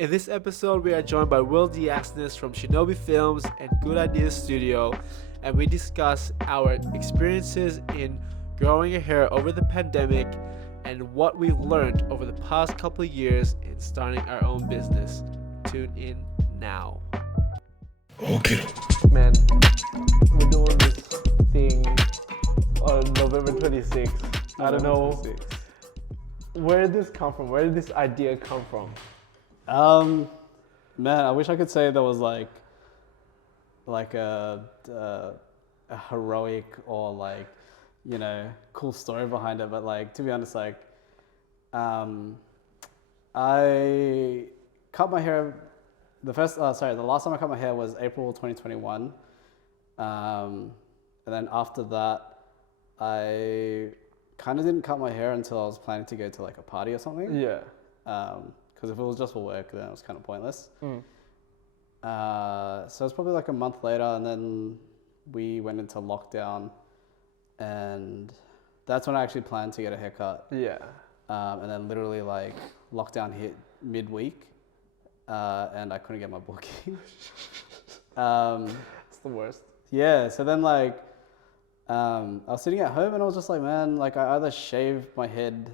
In this episode, we are joined by Will Diasnes from Shinobi Films and Good Ideas Studio, and we discuss our experiences in growing a hair over the pandemic and what we've learned over the past couple of years in starting our own business. Tune in now. Okiru. Man, we're doing this thing on November 26th. I don't know where did this come from? Where did this idea come from? Man, I wish I could say there was like a heroic or cool story behind it, but like to be honest, I cut my hair. The last time I cut my hair was April 2021, and then after that, I kind of didn't cut my hair until I was planning to go to like a party or something. Yeah. Because if it was just for work, then it was kind of pointless. So it was probably like a month later, and then we went into lockdown, and that's when I actually planned to get a haircut. Yeah. And then literally like lockdown hit midweek, and I couldn't get my booking. It's the worst. Yeah, so then I was sitting at home and I was just like, man, like I either shave my head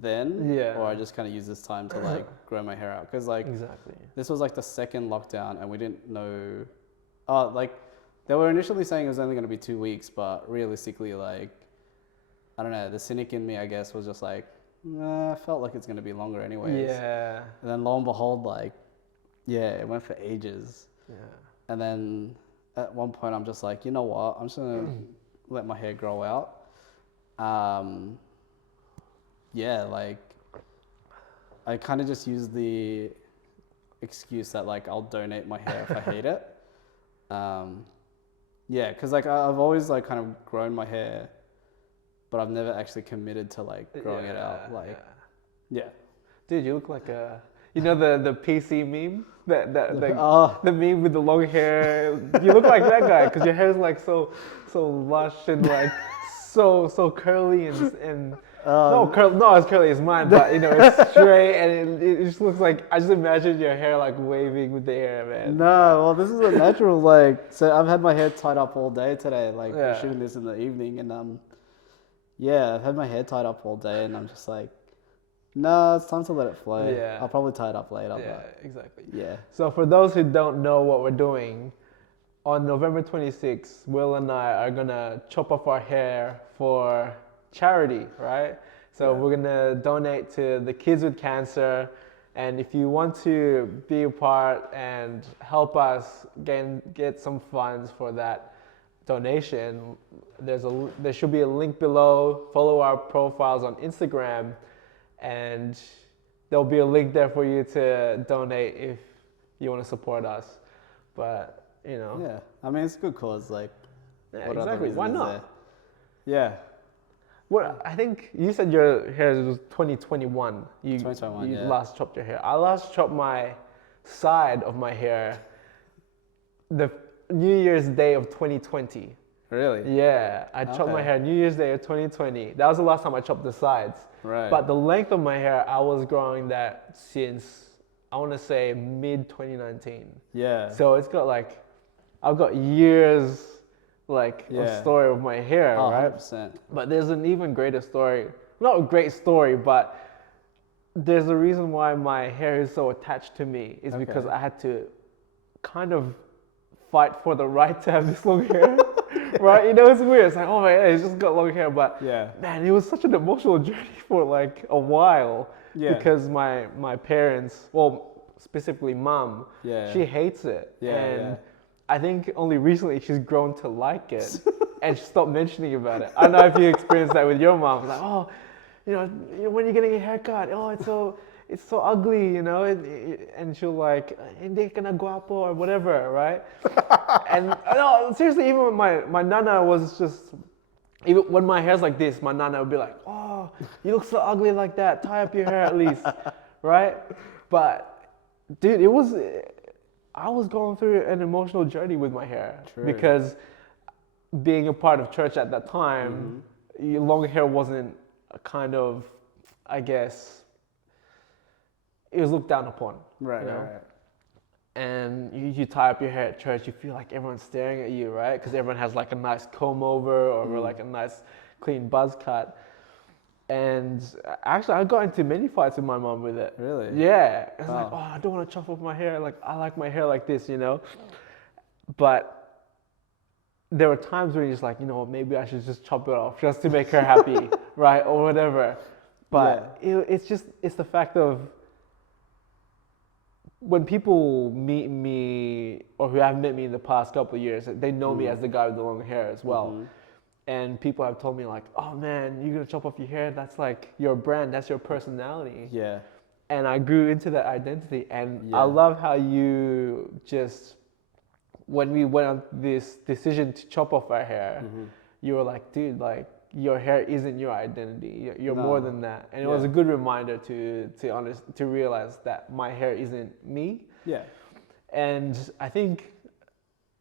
then, or I just kind of use this time to like grow my hair out, because like Exactly. this was like the second lockdown and we didn't know. They were initially saying it was only going to be 2 weeks, but realistically, like I don't know, the cynic in me, I guess, was just like, nah, I felt like it's going to be longer anyways. Yeah. And then lo and behold, it went for ages. Yeah. And then at one point I'm just like, you know what, I'm just gonna let my hair grow out. I kind of just use the excuse that like I'll donate my hair if I hate it. Because like I've always like kind of grown my hair, but I've never actually committed to like growing it out. Dude, you look like the PC meme, the meme with the long hair. You look like that guy because your hair is like so lush and like so curly and not as curly as mine, but it's straight and it just looks like, I just imagine your hair like waving with the air, man. No, well, this is a natural so I've had my hair tied up all day today. We're shooting this in the evening, and I've had my hair tied up all day, and I'm just like, no, it's time to let it flow. Yeah. I'll probably tie it up later. Yeah, but exactly. yeah. So for those who don't know what we're doing, on November 26th, Will and I are gonna chop off our hair for charity, right? So we're gonna donate to the kids with cancer, and if you want to be a part and help us get some funds for that donation, there should be a link below. Follow our profiles on Instagram, and there'll be a link there for you to donate if you want to support us. But Yeah, I mean, it's a good cause. What other exactly. reason Why is not? there? Yeah. Well, I think you said your hair was 2021. 2021, you yeah. last chopped your hair. I last chopped my side of my hair the New Year's Day of 2020. Really? Yeah, I chopped my hair New Year's Day of 2020. That was the last time I chopped the sides. Right. But the length of my hair, I was growing that since, I want to say, mid 2019. Yeah. So it's got I've got years of story of my hair, right? 100%. But there's an even greater story. Not a great story, but there's a reason why my hair is so attached to me. Is because I had to kind of fight for the right to have this long hair. Right? It's weird. It's like, oh my God, it's just got long hair. But man, it was such an emotional journey for a while. Yeah. Because my parents, well, specifically mom, she hates it. Yeah. I think only recently she's grown to like it, and she stopped mentioning about it. I don't know if you experienced that with your mom. Like, oh, when you're getting a haircut, oh, it's so ugly, and she'll like, hindi ka na guapo or whatever, right? And no, seriously, even my nana was just, even when my hair's like this, my nana would be like, oh, you look so ugly like that. Tie up your hair at least, right? But dude, I was going through an emotional journey with my hair. True. Because being a part of church at that time, long hair wasn't a kind of, I guess, it was looked down upon. Right, you know? right, right. And you tie up your hair at church, you feel like everyone's staring at you, right? Because everyone has like a nice comb over or like a nice clean buzz cut. And actually, I got into many fights with my mom with it. Really? Yeah. It's like, Wow. oh, I don't want to chop off my hair. Like, I like my hair like this, you know? But there were times where you're just like, you know what, maybe I should just chop it off just to make her happy, right? Or whatever. But it's the fact of when people meet me or who have met me in the past couple of years, they know me as the guy with the long hair as well. And people have told me like, oh man, you're gonna chop off your hair? That's like your brand, that's your personality. Yeah. And I grew into that identity. And I Yeah. love how you just, when we went on this decision to chop off our hair, you were like, dude, like your hair isn't your identity. You're more than that. And it was a good reminder to realize that my hair isn't me. Yeah. And I think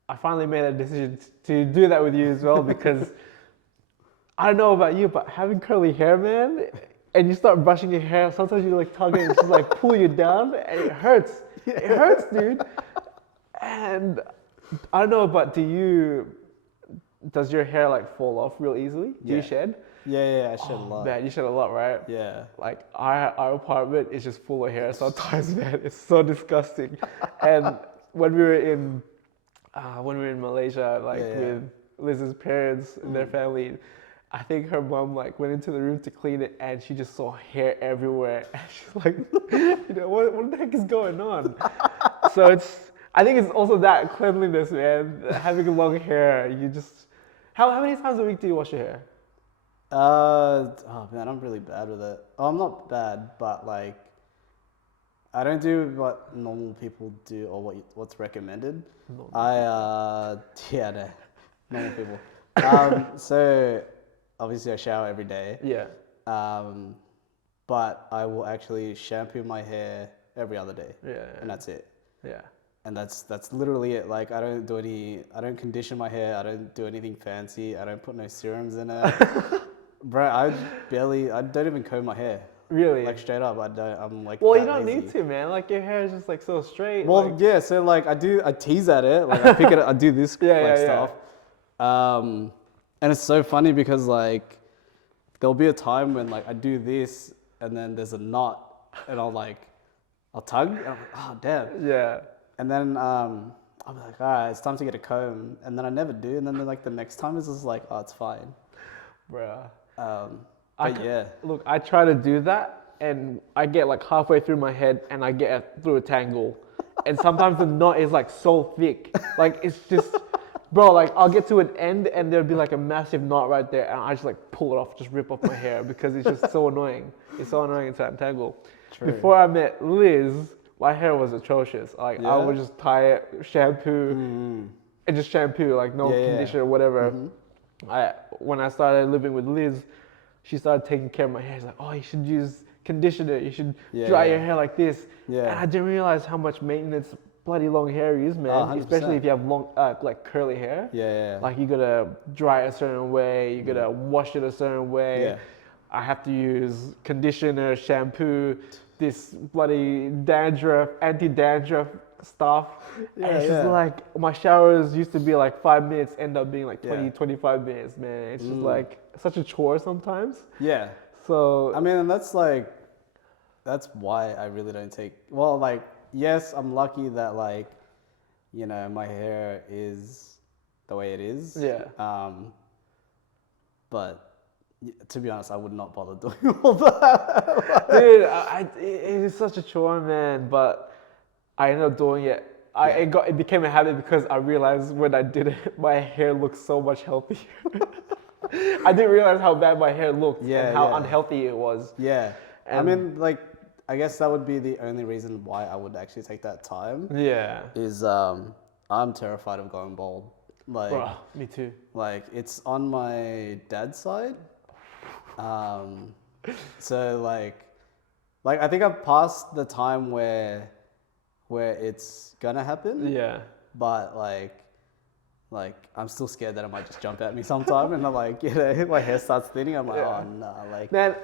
I finally made a decision to do that with you as well, because I don't know about you, but having curly hair, man, and you start brushing your hair, sometimes you like tug it and just like pull you down, and it hurts. It hurts, dude. And I don't know, but does your hair like fall off real easily? Do you shed? Yeah, I shed a lot. Man, you shed a lot, right? Yeah. Like our apartment is just full of hair sometimes, man. It's so disgusting. And when we were in Malaysia, like with Liz's parents and their family, I think her mom like went into the room to clean it, and she just saw hair everywhere. And she's like, you know, what the heck is going on? So I think it's also that cleanliness, man. Having long hair, you just. How many times a week do you wash your hair? Oh man, I'm really bad with it. Oh, I'm not bad, but like, I don't do what normal people do or what's recommended. No, normal people. So obviously I shower every day. Yeah. But I will actually shampoo my hair every other day. Yeah. And that's it. Yeah. And that's literally it. Like I don't condition my hair. I don't do anything fancy. I don't put no serums in it. Bro, I don't even comb my hair. Really? Like straight up, I don't. I'm like. Well, that you don't lazy. need to, man. Like your hair is just like so straight. Well, like... yeah. So like I tease at it. Like I pick it up. I do this stuff. And it's so funny because like there'll be a time when like I do this and then there's a knot and I'll tug and I'm like, oh damn. Yeah. And then I'm like, all right, it's time to get a comb. And then I never do. And then like the next time it's just like, oh, it's fine. Bruh. Look, I try to do that and I get like halfway through my head and I get through a tangle. And sometimes the knot is like so thick. Like it's just, bro, like I'll get to an end and there'll be like a massive knot right there and I just like pull it off, just rip off my hair because it's just so annoying. It's so annoying to untangle. True. Before I met Liz, my hair was atrocious. Like I would just tie it, shampoo, and just shampoo, like no conditioner or whatever. When I started living with Liz, she started taking care of my hair. She's like, oh, you should use conditioner. You should dry your hair like this. Yeah. And I didn't realize how much maintenance bloody long hair is, man. Especially if you have long, like curly hair. Yeah. Like you gotta dry it a certain way. You gotta wash it a certain way. Yeah. I have to use conditioner, shampoo, this bloody dandruff, anti-dandruff stuff. And it's just like, my showers used to be like 5 minutes, end up being like 20, 25 minutes, man. It's just like such a chore sometimes. Yeah. So, I mean, that's why I really don't take, well, like, yes, I'm lucky that like, you know, my hair is the way it is. Yeah. But to be honest, I would not bother doing all that. Dude, it is such a chore, man, but I ended up doing it. It became a habit because I realized when I did it, my hair looked so much healthier. I didn't realize how bad my hair looked and how unhealthy it was. Yeah. And I mean, like, I guess that would be the only reason why I would actually take that time. Yeah. Is I'm terrified of going bald. Like, bro, me too. Like, it's on my dad's side. So like I think I've passed the time where it's gonna happen. Yeah. But like I'm still scared that it might just jump at me sometime and I'm like, you know, my hair starts thinning. I'm like, oh no, like. Man,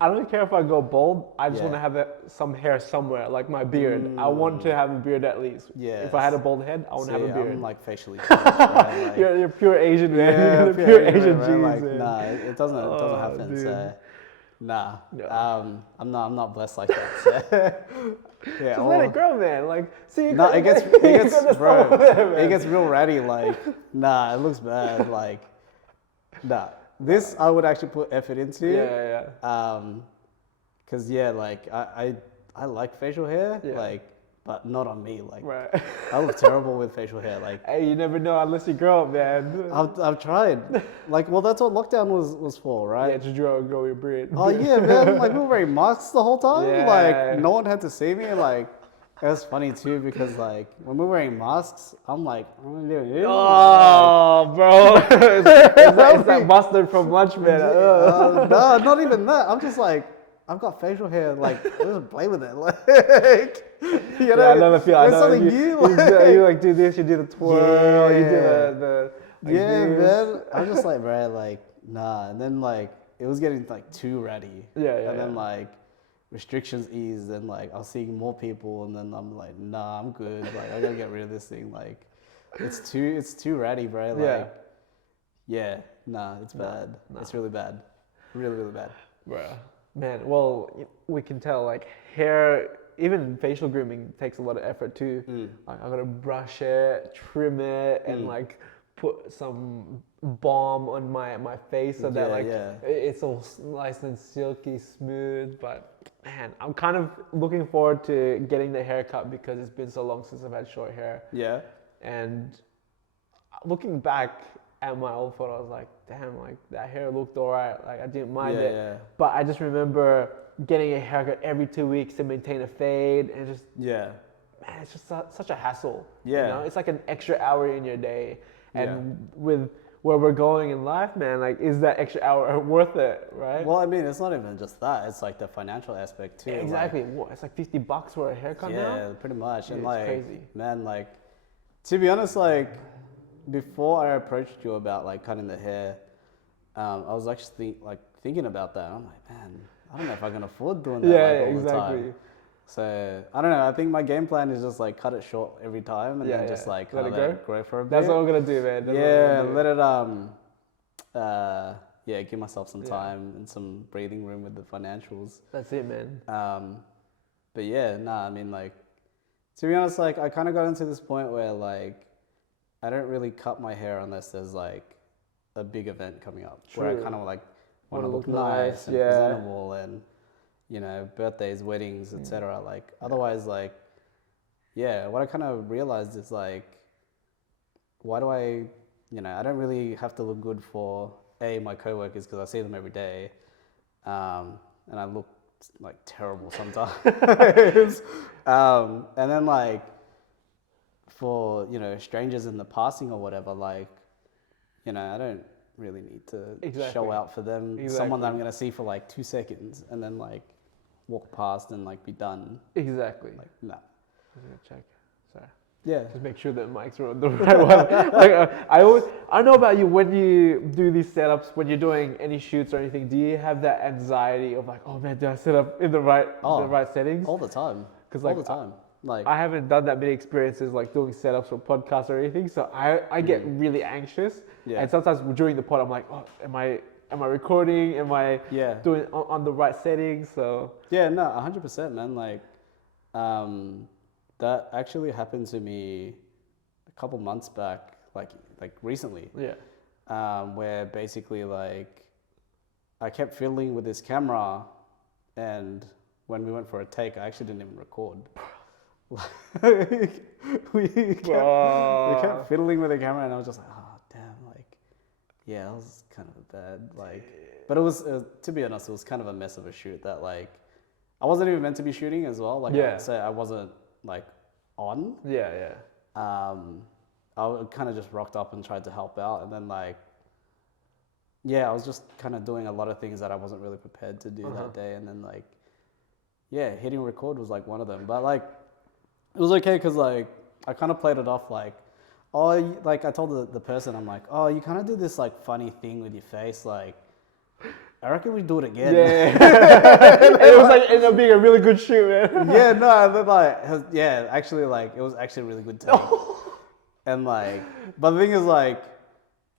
I don't care if I go bald. I just Yeah. want to have some hair somewhere, like my beard. I want to have a beard at least. If I had a bald head, I want to have a beard. I'm like facially changed, right? Like, You're pure Asian, man. yeah, You got the pure Asian right? genes, Like, man. nah, it doesn't happen. Dude. So, nah, No. I'm not blessed like that. So, yeah, Just let it grow, man. Like, see, you No, got- it gets, you got bro, the stuff there, man. it gets real ratty. Like, nah, it looks bad. Like, nah, this I would actually put effort into. Yeah. Cause yeah, like I like facial hair, Yeah. like, but not on me. Like, Right. I look terrible with facial hair. Like, Hey, you never know unless you grow up, man. I've tried. Like, well, that's what lockdown was for, right? Yeah, just grow your beard. Oh yeah, man. Like we were wearing masks the whole time. Yeah. Like no one had to see me. Like it was funny too because like when we're wearing masks, I'm like, I'm doing it. Oh, bro. It's that mustard from lunch, man. No, not even that. I'm just like, I've got facial hair. Like, let's just play with it. Like, you know, Yeah, I love the feel. I it's know something you, new. you like do this, you do the twirl, you do the like Yeah, this. man. I'm just like, bro, like, nah. And then like, it was getting like too ratty. Yeah. And then like, restrictions eased, and like, I was seeing more people, and then I'm like, nah, I'm good. Like, I gotta get rid of this thing. Like, it's too ratty, bro. Like, yeah, nah, it's bad. Nah. It's really bad. Really, really bad. Bruh. Man, well, we can tell like hair, even facial grooming takes a lot of effort too. Like I gotta brush it, trim it, and like put some balm on my face so that it's all nice and silky smooth. But man, I'm kind of looking forward to getting the haircut because it's been so long since I've had short hair. Yeah. And looking back at my old photo, I was like, damn, like that hair looked alright. Like I didn't mind it. Yeah. But I just remember getting a haircut every 2 weeks to maintain a fade, and just man, it's just such a hassle. Yeah. You know, it's like an extra hour in your day, and with where we're going in life, man, like is that extra hour worth it, right? Well, I mean, it's not even just that. It's like the financial aspect too. Exactly. What, it's like $50 for a haircut now. Yeah, pretty much. And It's like, crazy. man, like, to be honest, like, before I approached you about like cutting the hair, I was actually thinking about that. I'm like, man, I don't know if I can afford doing that all the time. So I don't know. I think my game plan is just like cut it short every time, and then just like let kind it of grow for a bit. That's what I'm gonna do, man. That's what I'm gonna do. let it give myself some time and some breathing room with the financials. That's it, man. But yeah, nah. I mean, like, to be honest, like I kind of got into this point where like I don't really cut my hair unless there's like a big event coming up. True. Where I kind of like want to look nice and presentable, and you know, birthdays, weddings, etc. Like otherwise, like what I kind of realized is like, why do I, I don't really have to look good for my coworkers because I see them every day, and I look like terrible sometimes. And then like for strangers in the passing or whatever, like I don't really need to show out for them. Someone that I'm gonna see for like 2 seconds and then like walk past and like be done. Exactly. Like no. I'm gonna check. Sorry. Yeah. Just make sure that mics are on the right one. Like I know about you when you do these setups, when you're doing any shoots or anything. Do you have that anxiety of like, oh man, did I set up in the right settings? All the time. Because like all the time. Like I haven't done that many experiences like doing setups for podcasts or anything, so I get really anxious. Yeah. And sometimes during the pod, I'm like, oh, am I recording? Am I doing on the right settings? So yeah, no, 100%, man. Like, that actually happened to me a couple months back, like recently. Yeah. Where basically like I kept fiddling with this camera, and when we went for a take, I actually didn't even record. we kept fiddling with the camera, and I was just like, oh damn, like that was kind of bad, like, but it was to be honest, it was kind of a mess of a shoot that like I wasn't even meant to be shooting as well, like I'd say I wasn't like on. I kind of just rocked up and tried to help out, and then like I was just kind of doing a lot of things that I wasn't really prepared to do that day, and then like hitting record was like one of them, but like it was okay because like I kind of played it off like, like I told the person, I'm like, oh, you kind of do this like funny thing with your face, like I reckon we do it again. Yeah. And it was like ended up being a really good shoot, man. Yeah, no, and then like, actually, like, it was actually a really good take. And like, but the thing is, like,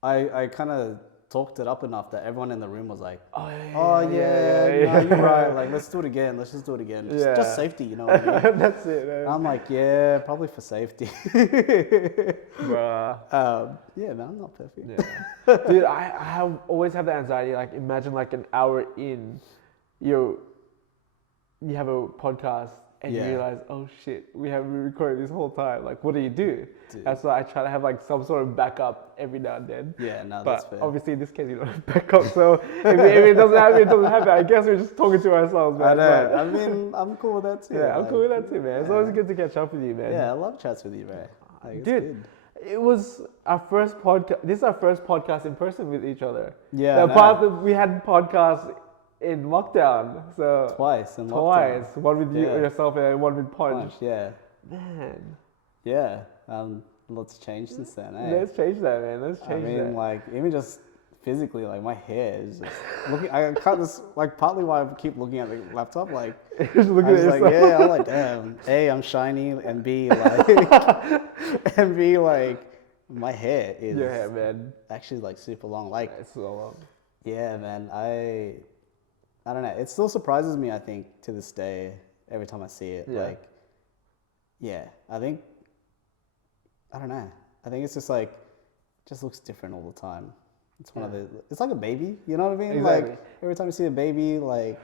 I kind of talked it up enough that everyone in the room was like, Oh no, yeah. you're right. Like, let's do it again. Let's just do it again. Just Yeah. safety, you know what I mean? That's it, man. And I'm like, yeah, probably for safety. Bruh. Yeah, man, I'm not perfect. Yeah. Dude, I always have the anxiety. Like, imagine like an hour in, you have a podcast and you Yeah. realize, oh shit, we haven't been recording this whole time. Like, what do you do? Dude. That's why I try to have like some sort of backup every now and then. Yeah, no, But that's fair. obviously, in this case, you don't have backup. So if it doesn't happen, it doesn't happen. I guess we're just talking to ourselves, man. I know. But- I mean, I'm cool with that too. yeah, I'm like, cool with that too, man. It's always good to catch up with you, man. Yeah, I love chats with you, bro. Like, it's Dude, good. it was our first podcast. This is our first podcast in person with each other. Yeah, The I know. part that we had podcasts in lockdown. So Twice in lockdown. twice. One with you Yeah. yourself and one with Punch. Punch, yeah. Man, Yeah. Lots changed since then, eh? let's change that, man. Let's I change mean, that. like, even just physically, like, my hair is just looking. I can't just, like, partly why I keep looking at the laptop, like, Just looking I was at like, yourself. yeah, I'm like, damn. A, I'm shiny, and B, like, and B, like, my hair is Your hair, man. actually, like, super long. Like, It's so long. yeah, man, I don't know. It still surprises me, I think, to this day, every time I see it. Yeah. Like, yeah, I think, I don't know. I think it's just like, just looks different all the time. It's one of the, it's like a baby, you know what I mean? Exactly. Like, every time you see a baby, like,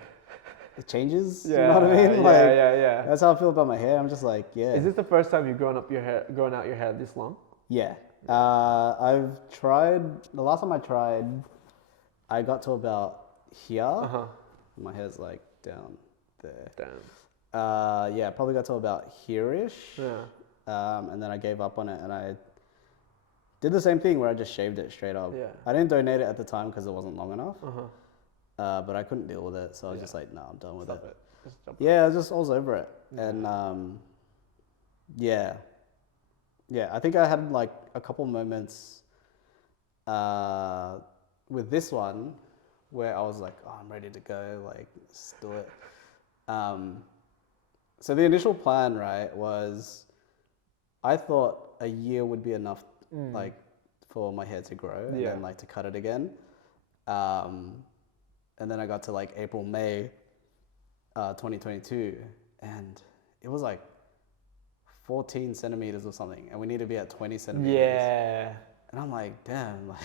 it changes, Yeah, you know what I mean? yeah, Like, yeah. that's how I feel about my hair. I'm just like, yeah. Is this the first time you've grown out your hair this long? Yeah. I've tried, the last time I tried, I got to about here. Uh-huh. My hair's like down there. Damn. Yeah, probably got to about here-ish. Yeah. And then I gave up on it and I did the same thing where I just shaved it straight up. Yeah. I didn't donate it at the time because it wasn't long enough. Uh-huh. But I couldn't deal with it. So I was just like, no, I'm done with Stop it. it. Just jump. Yeah, I was over it. And yeah. Yeah, I think I had like a couple moments with this one where I was like, oh, I'm ready to go, like, let's do it. So the initial plan, right, was I thought a year would be enough, like, for my hair to grow and Yeah. then, like, to cut it again. And then I got to, like, April, May 2022, and it was, like, 14 centimeters or something, and we need to be at 20 centimeters. Yeah. And I'm like, damn, like,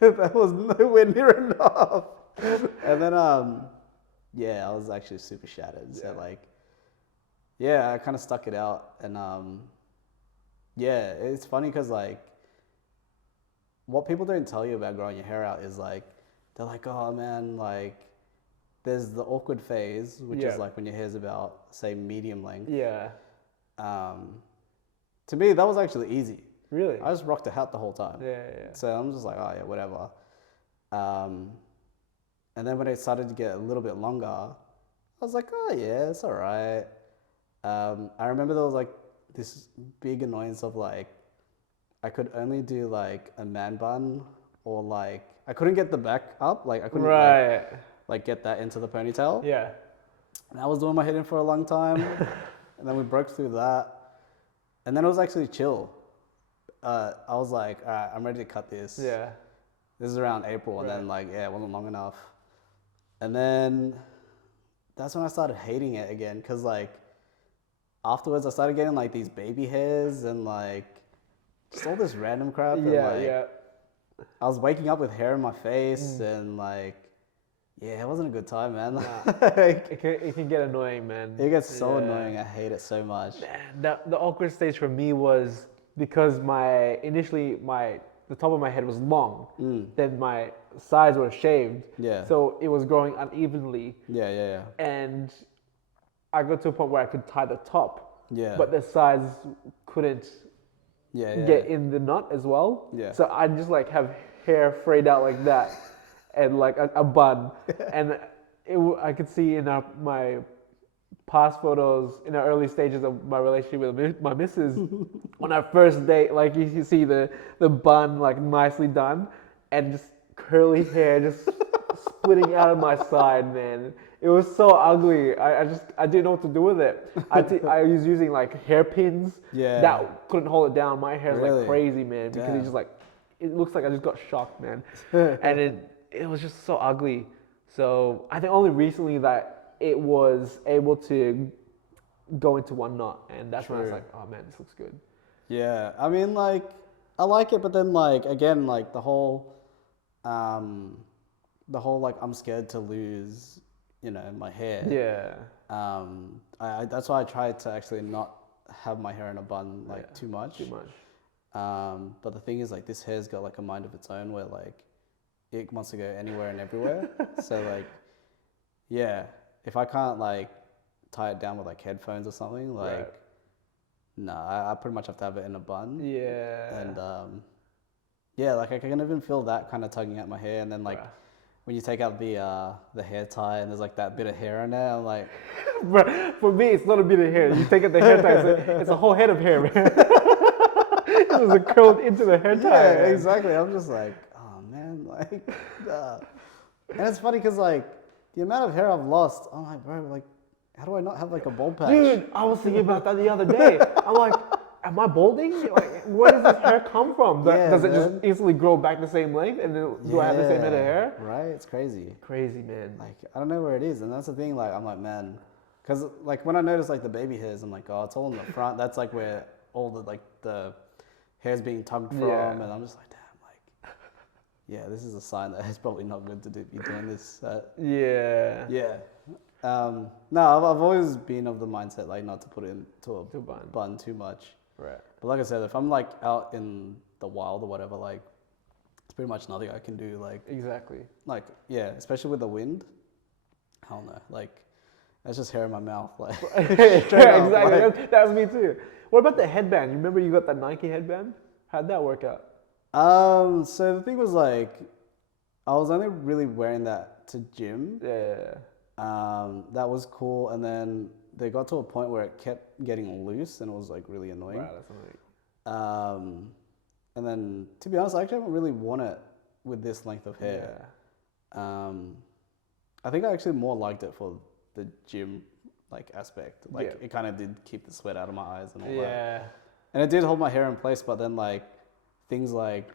that was nowhere near enough. And then, yeah, I was actually super shattered. So, like, yeah, I kind of stuck it out. And, yeah, it's funny because, like, what people don't tell you about growing your hair out is, like, they're like, oh, man, like, there's the awkward phase, which Yeah. is, like, when your hair's about, say, medium length. Yeah. To me, that was actually easy. Really? I just rocked a hat the whole time. Yeah. So I'm just like, oh yeah, whatever. And then when it started to get a little bit longer, I was like, oh yeah, it's all right. I remember there was like this big annoyance of like, I could only do like a man bun or like, I couldn't get the back up. Like I couldn't like get that into the ponytail. Yeah. And I was doing my head in for a long time. And then we broke through that. And then it was actually chill. I was like, all right, I'm ready to cut this. Yeah. This is around April, and then like, yeah, it wasn't long enough. And then that's when I started hating it again, because like afterwards I started getting like these baby hairs and like just all this random crap. And, like, I was waking up with hair in my face and like, yeah, it wasn't a good time, man. Like, It can get annoying, man. it gets so annoying. I hate it so much. The awkward stage for me was because the top of my head was long. Then my sides were shaved. Yeah. So it was growing unevenly. Yeah. And I got to a point where I could tie the top. Yeah. But the sides couldn't Yeah. get in the knot as well. Yeah. So I just like have hair frayed out like that and like a bun. And I could see in my past photos in the early stages of my relationship with my missus, on our first date, like you see the bun like nicely done and just curly hair just splitting out of my side, man. It was so ugly. I didn't know what to do with it. I was using like hairpins Yeah. that couldn't hold it down. My hair's Really? like crazy, man, because Damn. it just like, it looks like I just got shocked, man. And it was just so ugly. So I think only recently that it was able to go into one knot, and that's when I was True. like, oh man, this looks good. Yeah, I mean, like, I like it, but then, like, again, like, like, I'm scared to lose, my hair. Yeah. That's why I try to actually not have my hair in a bun, like, too much. Too much. But the thing is, like, this hair's got, like, a mind of its own where, like, it wants to go anywhere and everywhere. So, like, yeah, if I can't, like, tie it down with, like, headphones or something, like, Right. nah, I pretty much have to have it in a bun. Yeah. And yeah, like I can even feel that kind of tugging at my hair, and then like Bruh. when you take out the hair tie and there's like that bit of hair in there, I'm like, Bruh, for me, it's not a bit of hair. You take out the hair tie, it's a whole head of hair, man. It was curled into the hair tie. yeah, man. exactly. I'm just like, oh man, like, and it's funny because like the amount of hair I've lost, I'm like, bro, like, how do I not have like a bald patch? Dude, I was thinking about that the other day. I'm like, am I balding? Like, where does this hair come from? Yeah, Does it just man. instantly grow back the same length, and then do I have the same head of hair? Right, it's crazy. Crazy, man. Like I don't know where it is, and that's the thing. Like I'm like, man, because like when I notice like the baby hairs, I'm like, oh, it's all in the front. That's like where all the hair's being tugged from, Yeah. and I'm just like, damn, like, yeah, this is a sign that it's probably not good to be doing this. Yeah. Yeah. No, I've always been of the mindset like not to put it into a To bun. bun too much. Right. But like I said, if I'm like out in the wild or whatever, like it's pretty much nothing I can do. Exactly. Like yeah, especially with the wind. Hell no, like that's just hair in my mouth. Like Yeah, straight up, exactly. like- That's me too. What about the headband? You remember you got that Nike headband? How'd that work out? So the thing was like, I was only really wearing that to gym. Yeah. That was cool, and then they got to a point where it kept getting loose, and it was like really annoying. Right, that's annoying. And then to be honest, I actually haven't really worn it with this length of hair. Yeah. I think I actually more liked it for the gym like aspect. Like Yeah. it kind of did keep the sweat out of my eyes and all that. Yeah. And it did hold my hair in place, but then like things like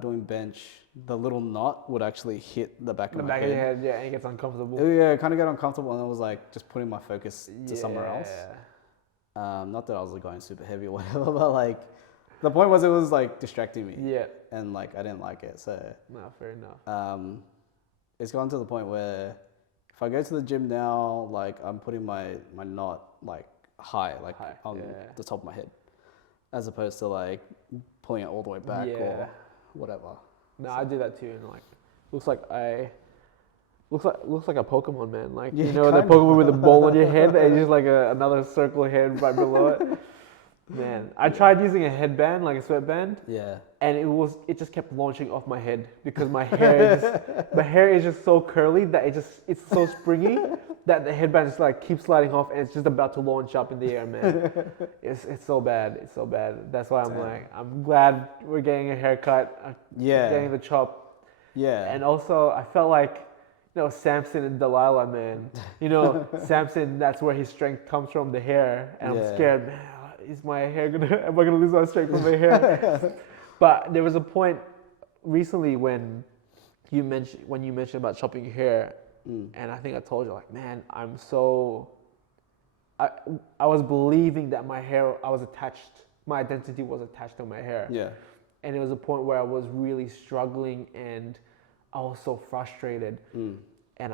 doing bench, the little knot would actually hit the back The of my back head. of your head, yeah, and it gets uncomfortable. Yeah, kind of got uncomfortable, and I was like just putting my focus to somewhere else. Yeah. Not that I was like going super heavy or whatever, but like the point was it was like distracting me. Yeah. And like I didn't like it, so No, fair enough. it's gone to the point where if I go to the gym now, like I'm putting my knot like high, like High, on yeah. the top of my head, as opposed to like pulling it all the way back Yeah. or whatever. No, I do that too, and like, looks like a Pokemon, man. Like Yeah, you know the kinda. Pokemon with the ball on your head, and just like another circle head right below it. Man, I tried using a headband, like a sweatband, Yeah. and it just kept launching off my head because my hair is just so curly that it's so springy that the headband just like keeps sliding off, and it's just about to launch up in the air, man. It's so bad. It's so bad. That's why I'm Damn. like, I'm glad we're getting a haircut, Yeah. getting the chop. Yeah. And also, I felt like, Samson and Delilah, man. Samson, that's where his strength comes from, the hair. And Yeah. I'm scared, man. Am I gonna lose my strength from my hair? But there was a point recently when you mentioned about chopping your hair, and I think I told you, like, man, I was believing that my identity was attached to my hair. Yeah. And it was a point where I was really struggling, and I was so frustrated. And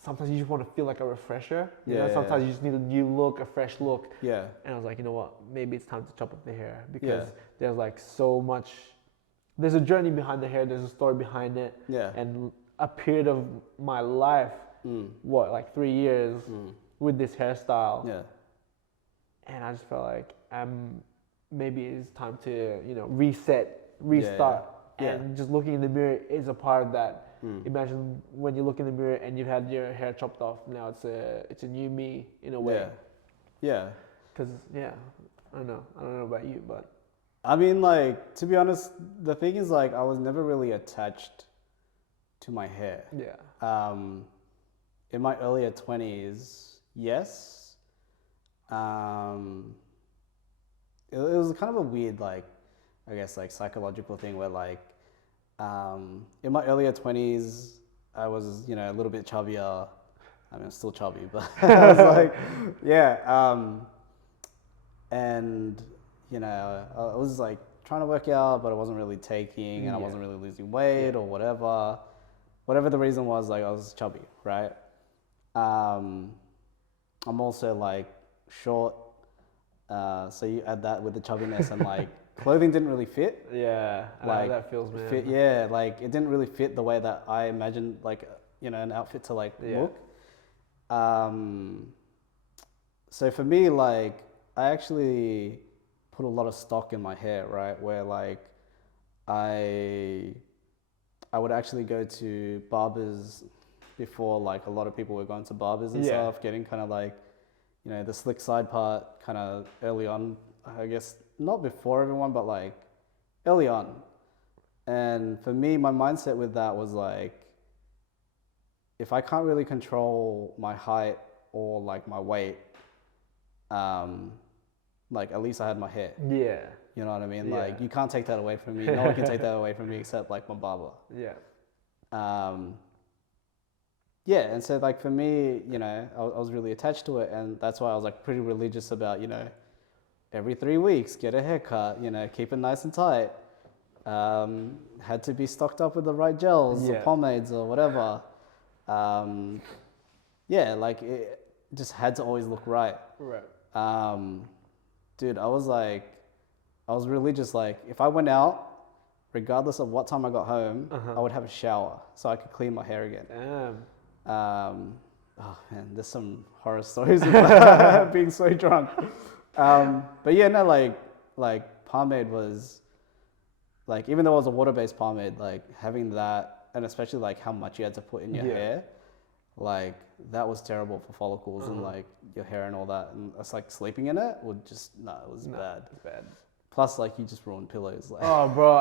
sometimes you just want to feel like a refresher. Yeah. Sometimes you just need a new look, a fresh look. Yeah. And I was like, you know what? Maybe it's time to chop up the hair, because Yeah. there's like so much. There's a journey behind the hair. There's a story behind it. Yeah. And a period of my life, like 3 years with this hairstyle. Yeah. And I just felt like maybe it's time to restart. Yeah. And just looking in the mirror is a part of that. Imagine when you look in the mirror and you've had your hair chopped off. Now it's a new me in a way. Yeah. Yeah. Because I don't know about you, but I mean, like, to be honest, the thing is, like, I was never really attached to my hair. Yeah. In my earlier 20s, yes. It was kind of a weird, like, I guess, like psychological thing where, like, in my earlier 20s, I was, you know, a little bit chubbier. I mean, I'm still chubby, but I was like, yeah. And, you know, I was like trying to work out, but I wasn't really taking, and I wasn't really losing weight or whatever. Whatever the reason was, like, I was chubby, right? I'm also like short, so you add that with the chubbiness, and like clothing didn't really fit. Yeah, I know how Like that feels, man. like it didn't really fit the way that I imagined, like, you know, an outfit to like look. So for me, like, I actually put a lot of stock in my hair, right? Where like I would actually go to barbers before, like, a lot of people were going to barbers and stuff, getting kind of like, you know, the slick side part kind of early on, I guess, not before everyone, but like early on. And for me, my mindset with that was like, if I can't really control my height or like my weight, like, at least I had my hair. Yeah. You know what I mean? Yeah. Like, you can't take that away from me. No one can take that away from me except like my barber. Yeah. Yeah, and so like for me, you know, I was really attached to it, and that's why I was like pretty religious about, you know, every 3 weeks get a haircut, you know, keep it nice and tight. Had to be stocked up with the right gels or pomades or whatever. Yeah, like it just had to always look right. Right. Dude, I was religious. Like, if I went out, regardless of what time I got home, I would have a shower so I could clean my hair again. Damn. Oh man, there's some horror stories about being so drunk. But yeah, no, like pomade was, like, even though it was a water-based pomade, like having that, and especially like how much you had to put in your hair, like that was terrible for follicles and like your hair and all that. And it's like sleeping in it would just, it was bad. It's bad. Plus, like, you just ruined pillows. Like, Oh, bro,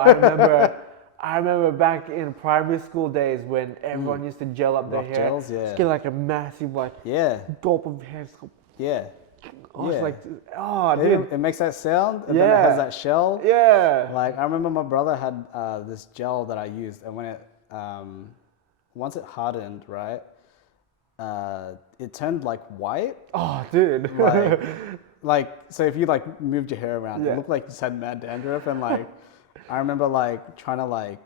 I remember back in primary school days when everyone used to gel up their Rock hair. gels, yeah. Just get like a massive like gulp of hair. Yeah. Oh, it's like, oh, dude. It makes that sound, and then it has that shell. Yeah. Like, I remember my brother had this gel that I used, and when it, once it hardened, right, it turned like white. Oh, dude. Like, so if you like moved your hair around, it looked like you just had mad dandruff, and like, I remember like trying to like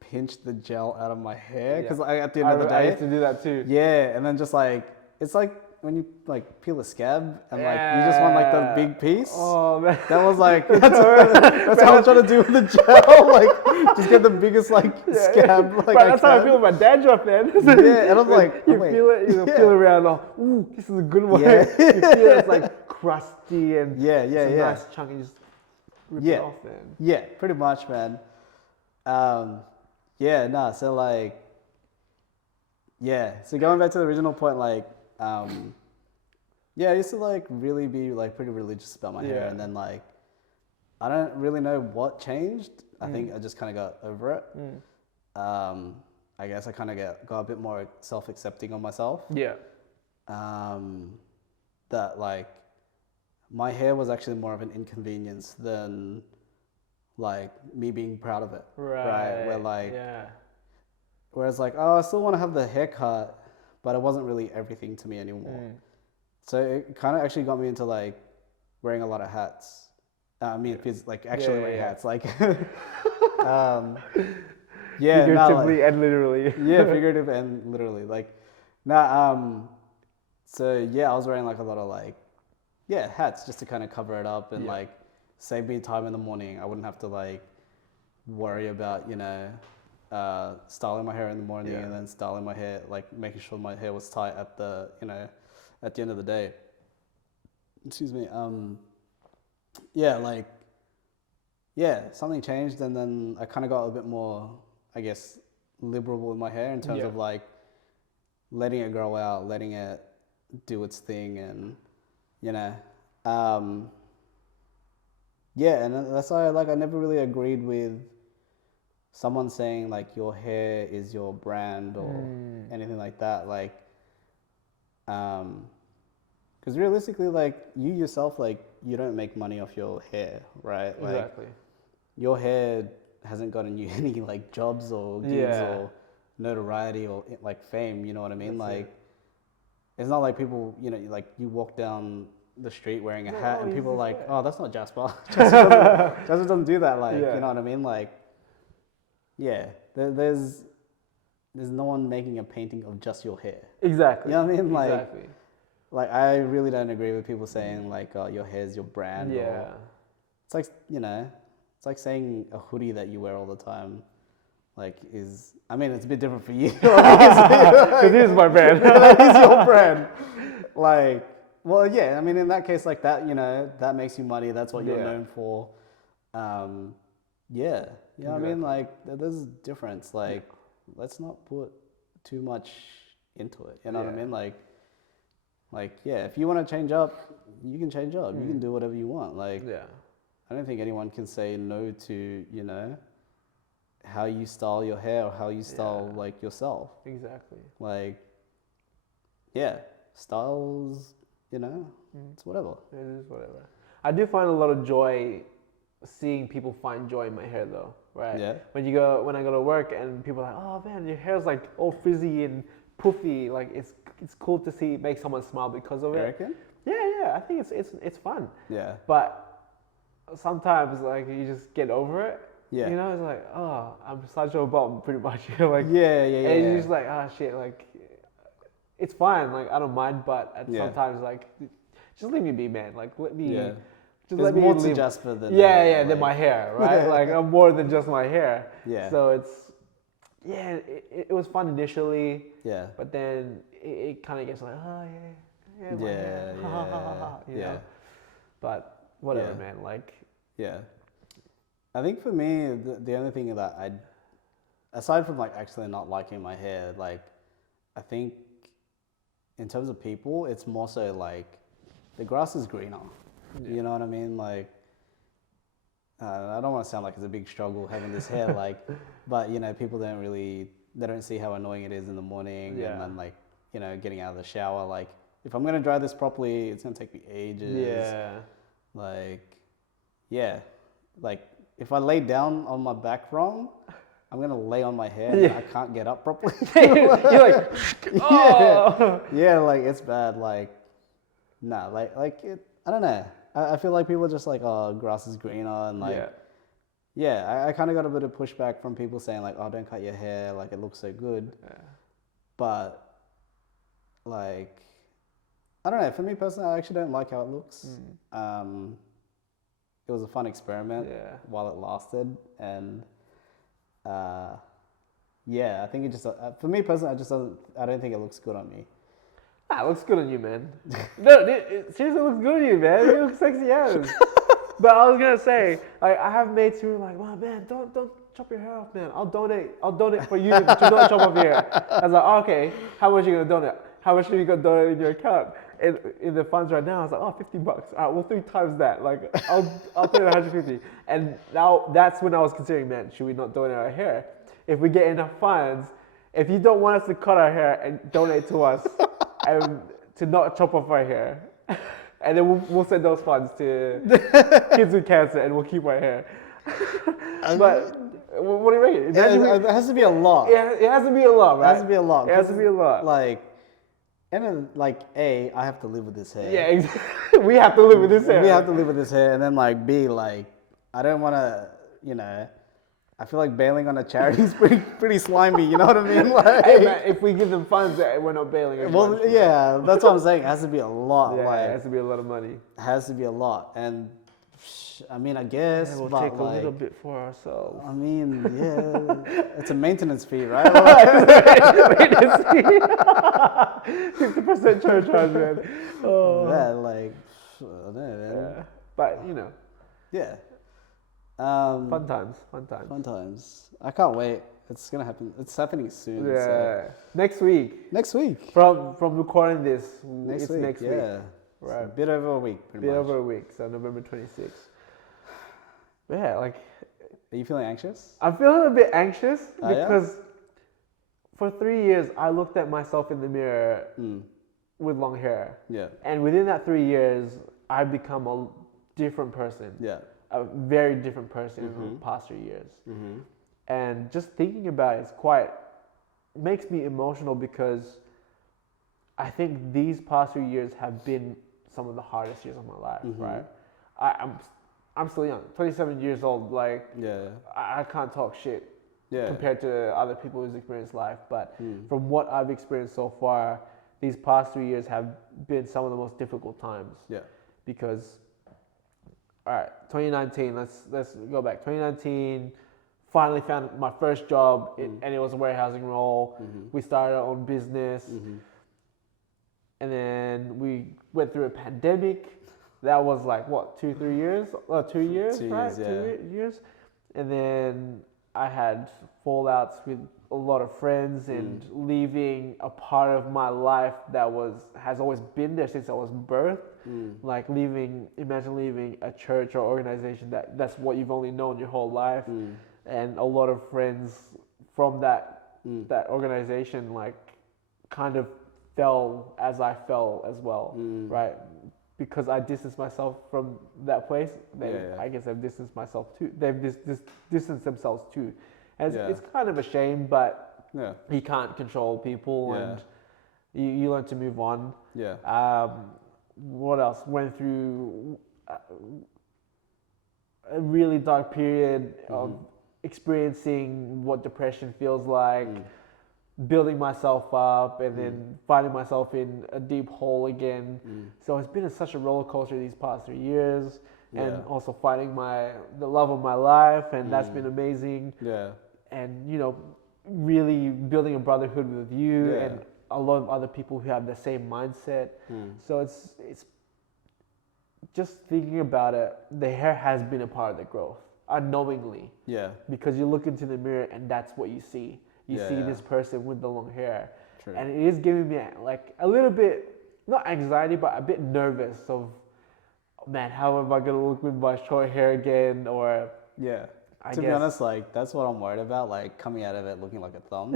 pinch the gel out of my hair, because at the end of the day, I used to do that too. Yeah, and then just like, it's like when you like peel a scab and like you just want like the big piece. Oh man, that was like that's what I was trying to do with the gel. Like, just get the biggest like scab. Like, but that's how I feel with my dandruff, man. Yeah, and I'm like, you feel it, you feel it around. Oh, ooh, this is a good one. You feel it's like crusty and it's a nice chunk, and you just rip it off, man. Yeah, pretty much, man. So like, so going back to the original point, like, I used to like really be like pretty religious about my hair, and then like, I don't really know what changed. I think I just kind of got over it. I guess I kind of got a bit more self-accepting of myself. Yeah. That like, my hair was actually more of an inconvenience than like me being proud of it. Right. Where like, whereas like, oh, I still want to have the haircut, but it wasn't really everything to me anymore. So it kind of actually got me into like wearing a lot of hats. I mean, like actually wearing hats, like, figuratively and literally. Figurative and literally, like, so yeah, I was wearing like a lot of like, hats just to kind of cover it up and like save me time in the morning. I wouldn't have to like worry about, you know, styling my hair in the morning and then styling my hair, like making sure my hair was tight at the, you know, at the end of the day. Excuse me. Something changed, and then I kind of got a bit more, I guess, liberal with my hair in terms of like letting it grow out, letting it do its thing, and you know, and that's why like I never really agreed with someone saying like your hair is your brand or anything like that, like, because realistically, like you yourself, like you don't make money off your hair, right? Like Exactly. your hair hasn't gotten you any like jobs or gigs or notoriety or like fame. You know what I mean? That's like it. it's not like people, you know, like you walk down the street wearing a No, hat oh, and he's people are just like, there. oh, that's not Jasper. Jasper doesn't do that. Like, Yeah. you know what I mean? Like, yeah, there's no one making a painting of just your hair. Exactly. You know what I mean? Like, exactly. like I really don't agree with people saying like, oh, your hair's your brand. Yeah. Or it's like, you know, it's like saying a hoodie that you wear all the time, like is, I mean, it's a bit different for you. Because it is my brand. That is your brand. Like, well, yeah, I mean, in that case, like that, you know, that makes you money. That's what you're Yeah. known for. Yeah, you know what I mean? Like, there's a difference. Like, let's not put too much into it. You know what I Yeah. mean? Like, yeah, if you want to change up, you can change up. You can do whatever you want. Like, Yeah. I don't think anyone can say no to, you know, how you style your hair or how you style like yourself. Exactly. Like, yeah, styles, you know, it's whatever. It is whatever. I do find a lot of joy seeing people find joy in my hair though, right? Yeah. When I go to work and people are like, oh man, your hair's like all frizzy and poofy, like it's cool to see make someone smile because of You it. reckon? Yeah, I think it's fun. Yeah. But sometimes like you just get over it. Yeah. You know, it's like, oh, I'm Sancho Bottom pretty much. You're like, Yeah. and you're just like, ah, shit, like, it's fine. Like, I don't mind, but sometimes, like, just leave me be, man. Like, let me, just There's let me more live. to Jasper than than like, my hair, right? Like, I'm more than just my hair. Yeah. So it's, it was fun initially, Yeah. but then it kind of gets like, oh, yeah, my hair. You know? But whatever, man. Like, Yeah. I think for me, the only thing that aside from like actually not liking my hair, like, I think in terms of people, it's more so like the grass is greener. You know what I mean? Like, I don't want to sound like it's a big struggle having this hair, like, but you know, people they don't see how annoying it is in the morning, and then like, you know, getting out of the shower. Like, if I'm gonna dry this properly, it's gonna take me ages. yeah. Like, yeah, like if I lay down on my back wrong, I'm gonna lay on my hair and I can't get up properly. You're like, oh. Yeah, like it's bad. Like, nah, like it. I don't know. I feel like people are just like, oh, grass is greener, and like, I kind of got a bit of pushback from people saying like, oh, don't cut your hair, like it looks so good. Yeah. But like, I don't know. For me personally, I actually don't like how it looks. It was a fun experiment while it lasted, and I think it just for me personally, I don't think it looks good on me. Ah, it looks good on you, man. No, it seriously looks good on you, man. You look sexy as. But I was gonna say, like, I have mates who are like, "Wow, man, don't chop your hair off, man. I'll donate for you to not chop off your hair." I was like, oh, "Okay, how much are you gonna donate? How much are you gonna donate in your account?" And in the funds right now, I was like, "Oh, $50. All right, well, 3 times that. Like, I'll pay 150." And now that's when I was considering, man, should we not donate our hair? If we get enough funds, if you don't want us to cut our hair and donate to us, and to not chop off our hair, and then we'll send those funds to kids with cancer, and we'll keep our hair. But what do you reckon? It has to be a lot. It has to be a lot, right? It has to be a lot. It has to be a lot. Like, and then, like, I have to live with this hair. Yeah, exactly. We have to live with this hair. We have to live with this hair, and then like B, like, I don't want to, you know. I feel like bailing on a charity is pretty slimy. You know what I mean? Like, Hey man, if we give them funds, we're not bailing. Well, yeah, that's what I'm saying. It has to be a lot. Yeah, like, it has to be a lot of money. It has to be a lot, and I mean, I guess We'll but take a like, little bit for ourselves. I mean, it's a maintenance fee, right? 50% charge, man. Oh. Yeah, like, I don't know, man. Yeah. But you know, Yeah. fun times. Fun times. I can't wait. It's gonna happen. It's happening soon. Yeah. So. Next week. Next week. From recording this, Next it's week. next week. Yeah. Right. A bit over a week. Pretty Bit much. over a week, so November 26th. Yeah, like Are you feeling anxious? I'm feeling a bit anxious Oh, yeah? because for 3 years I looked at myself in the mirror with long hair. Yeah. And within that 3 years, I've become a different person. Yeah. A very different person in the past 3 years. And just thinking about it makes me emotional because I think these past 3 years have been some of the hardest years of my life, right? I'm still young, 27 years old. Like, Yeah. I can't talk shit Yeah. compared to other people who's experienced life. But from what I've experienced so far, these past 3 years have been some of the most difficult times. Yeah. Because, all right, 2019. Let's go back. 2019. Finally found my first job, and it was a warehousing role. We started our own business, and then we went through a pandemic. That was like what, 2-3 years? 2 years, 2 right? years, yeah. 2 years, and then I had fallouts with a lot of friends and leaving a part of my life that has always been there since I was birthed. Like imagine leaving a church or organization that's what you've only known your whole life, and a lot of friends from that organization like kind of fell as I fell as well, right? Because I distanced myself from that place, I guess I've distanced myself too. They've distanced themselves too. And it's kind of a shame, but you can't control people, and you learn to move on. Yeah. What else? Went through a really dark period of experiencing what depression feels like, building myself up, and then finding myself in a deep hole again. So it's been such a roller coaster these past 3 years, and also finding the love of my life, and that's been amazing. Yeah. And really building a brotherhood with you and a lot of other people who have the same mindset. So it's just thinking about it. The hair has been a part of the growth, unknowingly. Yeah. Because you look into the mirror and that's what you see. You see this person with the long hair. True. And it is giving me like a little bit, not anxiety, but a bit nervous of, man, how am I going to look with my short hair again? Or Yeah. I To be guess- honest, like that's what I'm worried about, like coming out of it looking like a thumb.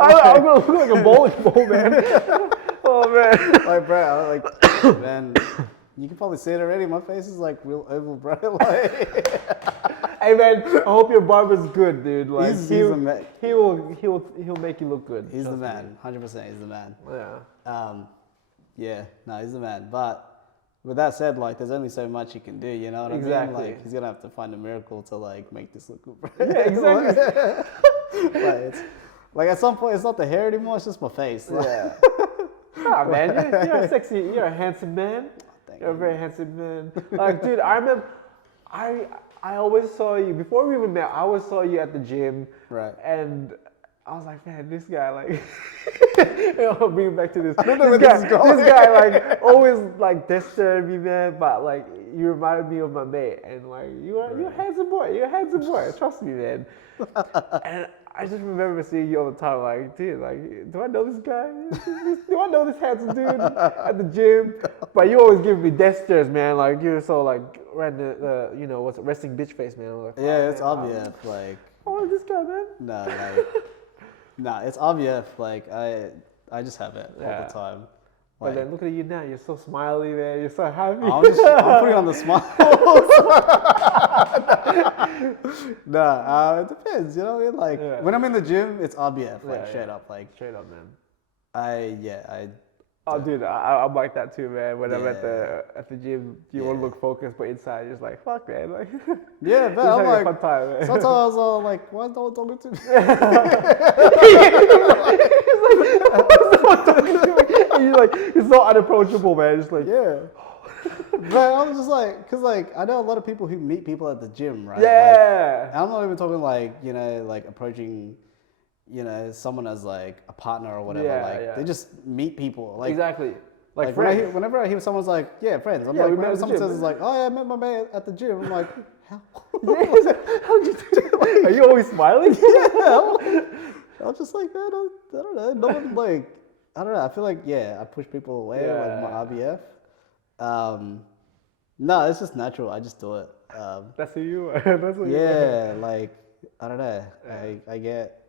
I'm going to look like a bowling ball, man. Oh, man. Like, bro, like, man, you can probably see it already. My face is like real oval, bro. Like, Hey, man, I hope your barber's good, dude. Like, He's the man. he'll make you look good. he's the trust me. man, 100%. He's the man. Yeah. Yeah, no, he's the man. But with that said, like, there's only so much he can do. You know what I Exactly. mean? Like, he's gonna have to find a miracle to like make this look good, bro. Yeah, exactly. Like, it's, like at some point, it's not the hair anymore. It's just my face. Like, Yeah. Ah, man, you're a sexy, you're a handsome man. Thank You're a you. very handsome man. Like, dude, I remember, I always saw you, before we even met, I always saw you at the gym. Right. And I was like, man, this guy, like, I'll bring it back to this. know where this is going. This guy, like, always, like, disturbed me, man, but, like, you reminded me of my mate. And, like, you're a handsome boy. You're a handsome boy. Trust me, man. And I just remember seeing you all the time, like, dude, like, do I know this guy? Do I know this handsome dude at the gym? But you always give me death stares, man. Like, you're so, like, what's it, resting bitch face, man. I'm like, yeah, oh, it's man, obvious. Like, Oh, this guy, man. no, like, no, it's obvious. Like, I just have it all Yeah. the time. But Like, then look at you now. You're so smiley, man. You're so happy. I'm putting on the smile. Nah, it depends. You know what I mean? Like, Yeah. when I'm in the gym, it's obvious. Like, Yeah, straight yeah. up. Like, Straight up, man. I. Oh, dude, I'm like that too, man. When I'm Yeah. at the gym, you want to Yeah. look focused, but inside you're just like, fuck, man. Like, Yeah, but just I'm having a like, fun time, man. sometimes I was all like, why is no one talking to me? And you're so unapproachable, man. Just like, Yeah. But I was just like, because like, I know a lot of people who meet people at the gym, right? Like, yeah. I'm not even talking like, like approaching, someone as like a partner or whatever. Yeah, like, yeah. they just meet people. Like, Exactly. Like, like whenever I hear someone's like, yeah, friends. I'm Yeah, like, we met whenever at the someone gym. says like, oh yeah, I met my mate at the gym. I'm like, how? How'd you do that? Are you always smiling? I was just like, man, I don't know. No one like, I don't know. I feel like, I push people away, like my RBF. No, it's just natural. I just do it. That's who you are. That's who you are. Yeah, like I don't know. I get.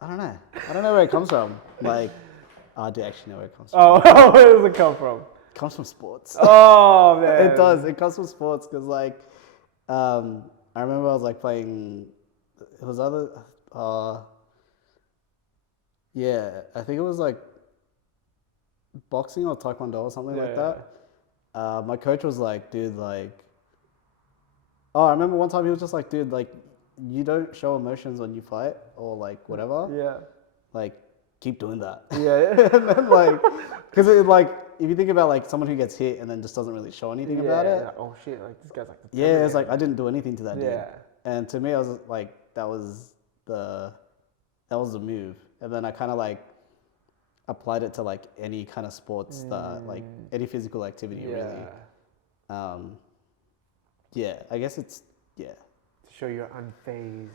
I don't know. I don't know where it comes from. Like, I do actually know where it comes from. Oh, where does it come from? It comes from sports. Oh man. It does. It comes from sports because like, I remember I was like playing. It was other. Yeah, I think it was like boxing or taekwondo or something like Yeah. that. My coach was like, dude, like, oh, I remember one time he was just like, dude, like, you don't show emotions when you fight or like whatever. Yeah. Like, keep doing that. Yeah. And then like, because it like, if you think about like someone who gets hit and then just doesn't really show anything about it. Like, oh shit! Like this guy's like the Yeah, it's like Terminator. I didn't do anything to that dude. Yeah. And to me, I was like, the that was the move. And then I kind of like applied it to like any kind of sports that like any physical activity really. Um, yeah, I guess it's yeah. To show you're unfazed.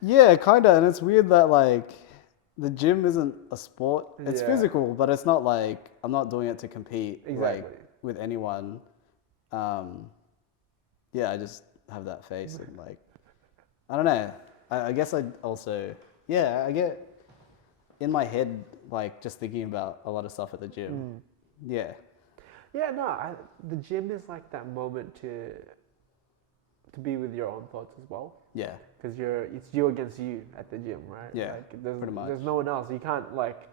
Yeah, kind of. And it's weird that like the gym isn't a sport. It's Yeah. physical, but it's not like I'm not doing it to compete Exactly. like with anyone. Yeah, I just have that face and like I don't know. I guess I also I get in my head like just thinking about a lot of stuff at the gym. Yeah. Yeah, no, the gym is like that moment to be with your own thoughts as well. Yeah. Because it's you against you at the gym, right? Yeah, Like there's pretty much. there's no one else. You can't like,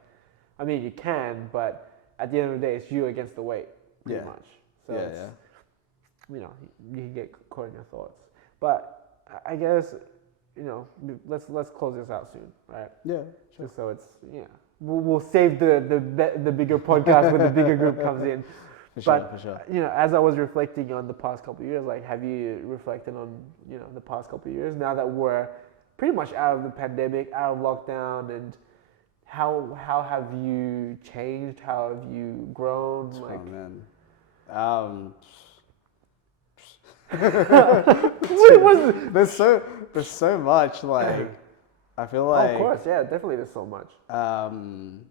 I mean you can, but at the end of the day, it's you against the weight, pretty Yeah. much. So Yeah, it's, yeah. you know, you can get caught in your thoughts. But I guess, you know, let's close this out soon, right? Yeah. Sure. Just so it's we'll save the bigger podcast when the bigger group comes in. For sure, But for sure. you know, as I was reflecting on the past couple of years, like, have you reflected on the past couple of years now that we're pretty much out of the pandemic, out of lockdown, and how have you changed? How have you grown? Like, Oh man. what was it? There's so much like I feel Oh, like of course, yeah, definitely. There's so much. um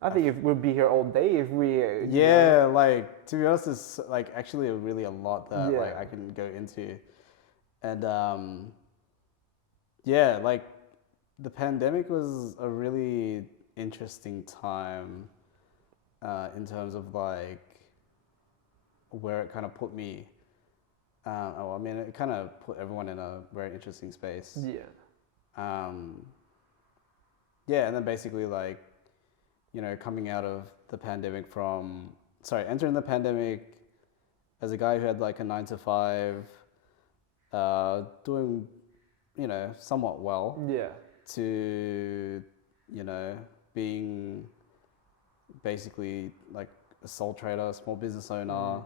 I think if we'd be here all day if we. yeah, like to be honest, it's like actually really a lot that Yeah. like I can go into, and yeah, like the pandemic was a really interesting time in terms of like where it kind of put me. I mean, it kind of put everyone in a very interesting space. Yeah. Yeah, and then basically like, coming out of the pandemic entering the pandemic as a guy who had like a 9 to 5, doing, somewhat well Yeah. to, being basically like a sole trader, a small business owner.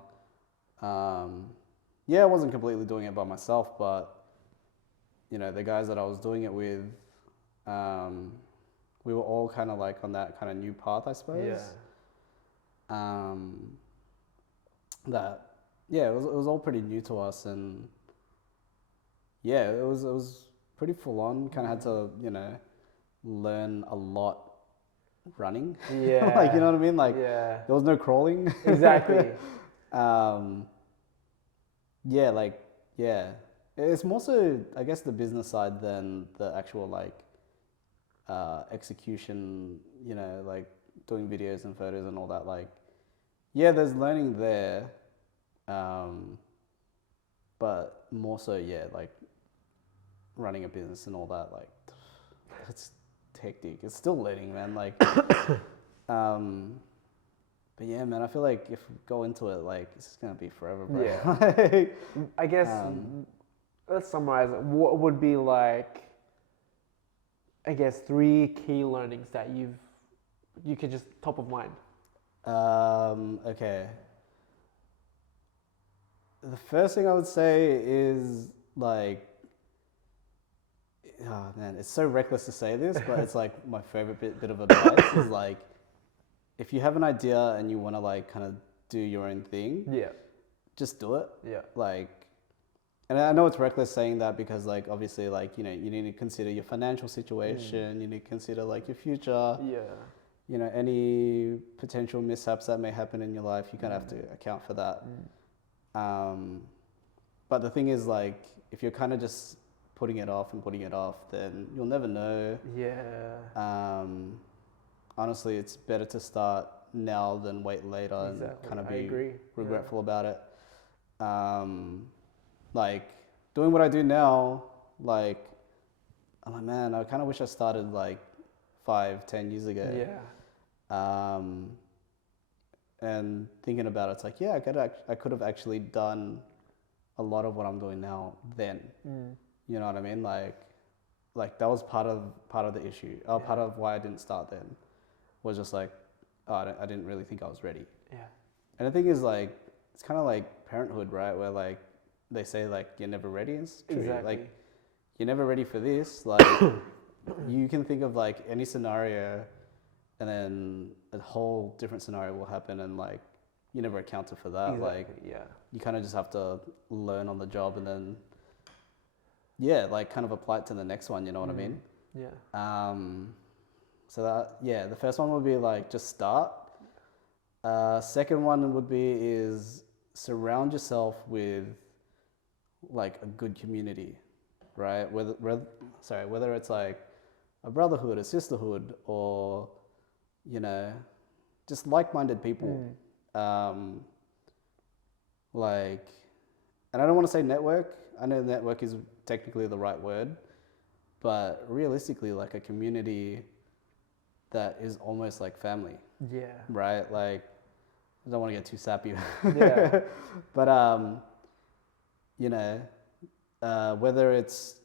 Yeah, I wasn't completely doing it by myself, but the guys that I was doing it with, we were all kind of like on that kind of new path, I suppose. Yeah. It was all pretty new to us, and yeah, it was pretty full on. Kind of had to learn a lot running. Yeah. Like, you know what I mean? Like Yeah. there was no crawling. Exactly. Yeah, like, yeah. It's more so, I guess, the business side than the actual, like, execution, like, doing videos and photos and all that. Like, yeah, there's learning there, but more so, yeah, like, running a business and all that, like, it's hectic. It's still learning, man. Like, but yeah, man, I feel like if we go into it, like, it's just gonna be forever, bro. Yeah. I guess let's summarize it. What would be like, I guess, 3 key learnings that you could just top of mind? Okay. The first thing I would say is like, oh man, it's so reckless to say this, but it's like my favorite bit of advice is like, if you have an idea and you want to like kind of do your own thing, Yeah. just do it. Yeah. Like, and I know it's reckless saying that because like obviously like you need to consider your financial situation, you need to consider like your future, Yeah. any potential mishaps that may happen in your life, you kind of have to account for that. But the thing is, like, if you're kind of just putting it off and putting it off, then you'll never know. Yeah. Honestly, it's better to start now than wait later Exactly. and kind of I be agree. regretful about it. Like, doing what I do now, like, I'm like, man, I kind of wish I started like 5-10 years ago. Yeah. And thinking about it, it's like, yeah, I could have actually done a lot of what I'm doing now then. You know what I mean? Like that was part of the issue. Part of why I didn't start then was just like, oh, I didn't really think I was ready. Yeah. And the thing is, like, it's kind of like parenthood, right? Where like they say like you're never ready. It's true. Exactly. Like you're never ready for this. Like you can think of like any scenario, and then a whole different scenario will happen, and like you never accounted for that. Exactly. Like Yeah. you kind of just have to learn on the job, and then like kind of apply it to the next one. You know what I mean? Yeah. So that the first one would be like just start. Second one would be is surround yourself with like a good community, right? Whether it's like a brotherhood, a sisterhood, or just like-minded people. Like, and I don't want to say network. I know network is technically the right word, but realistically, like a community that is almost like family, Yeah. right? Like, I don't want to get too sappy. Yeah. But whether it's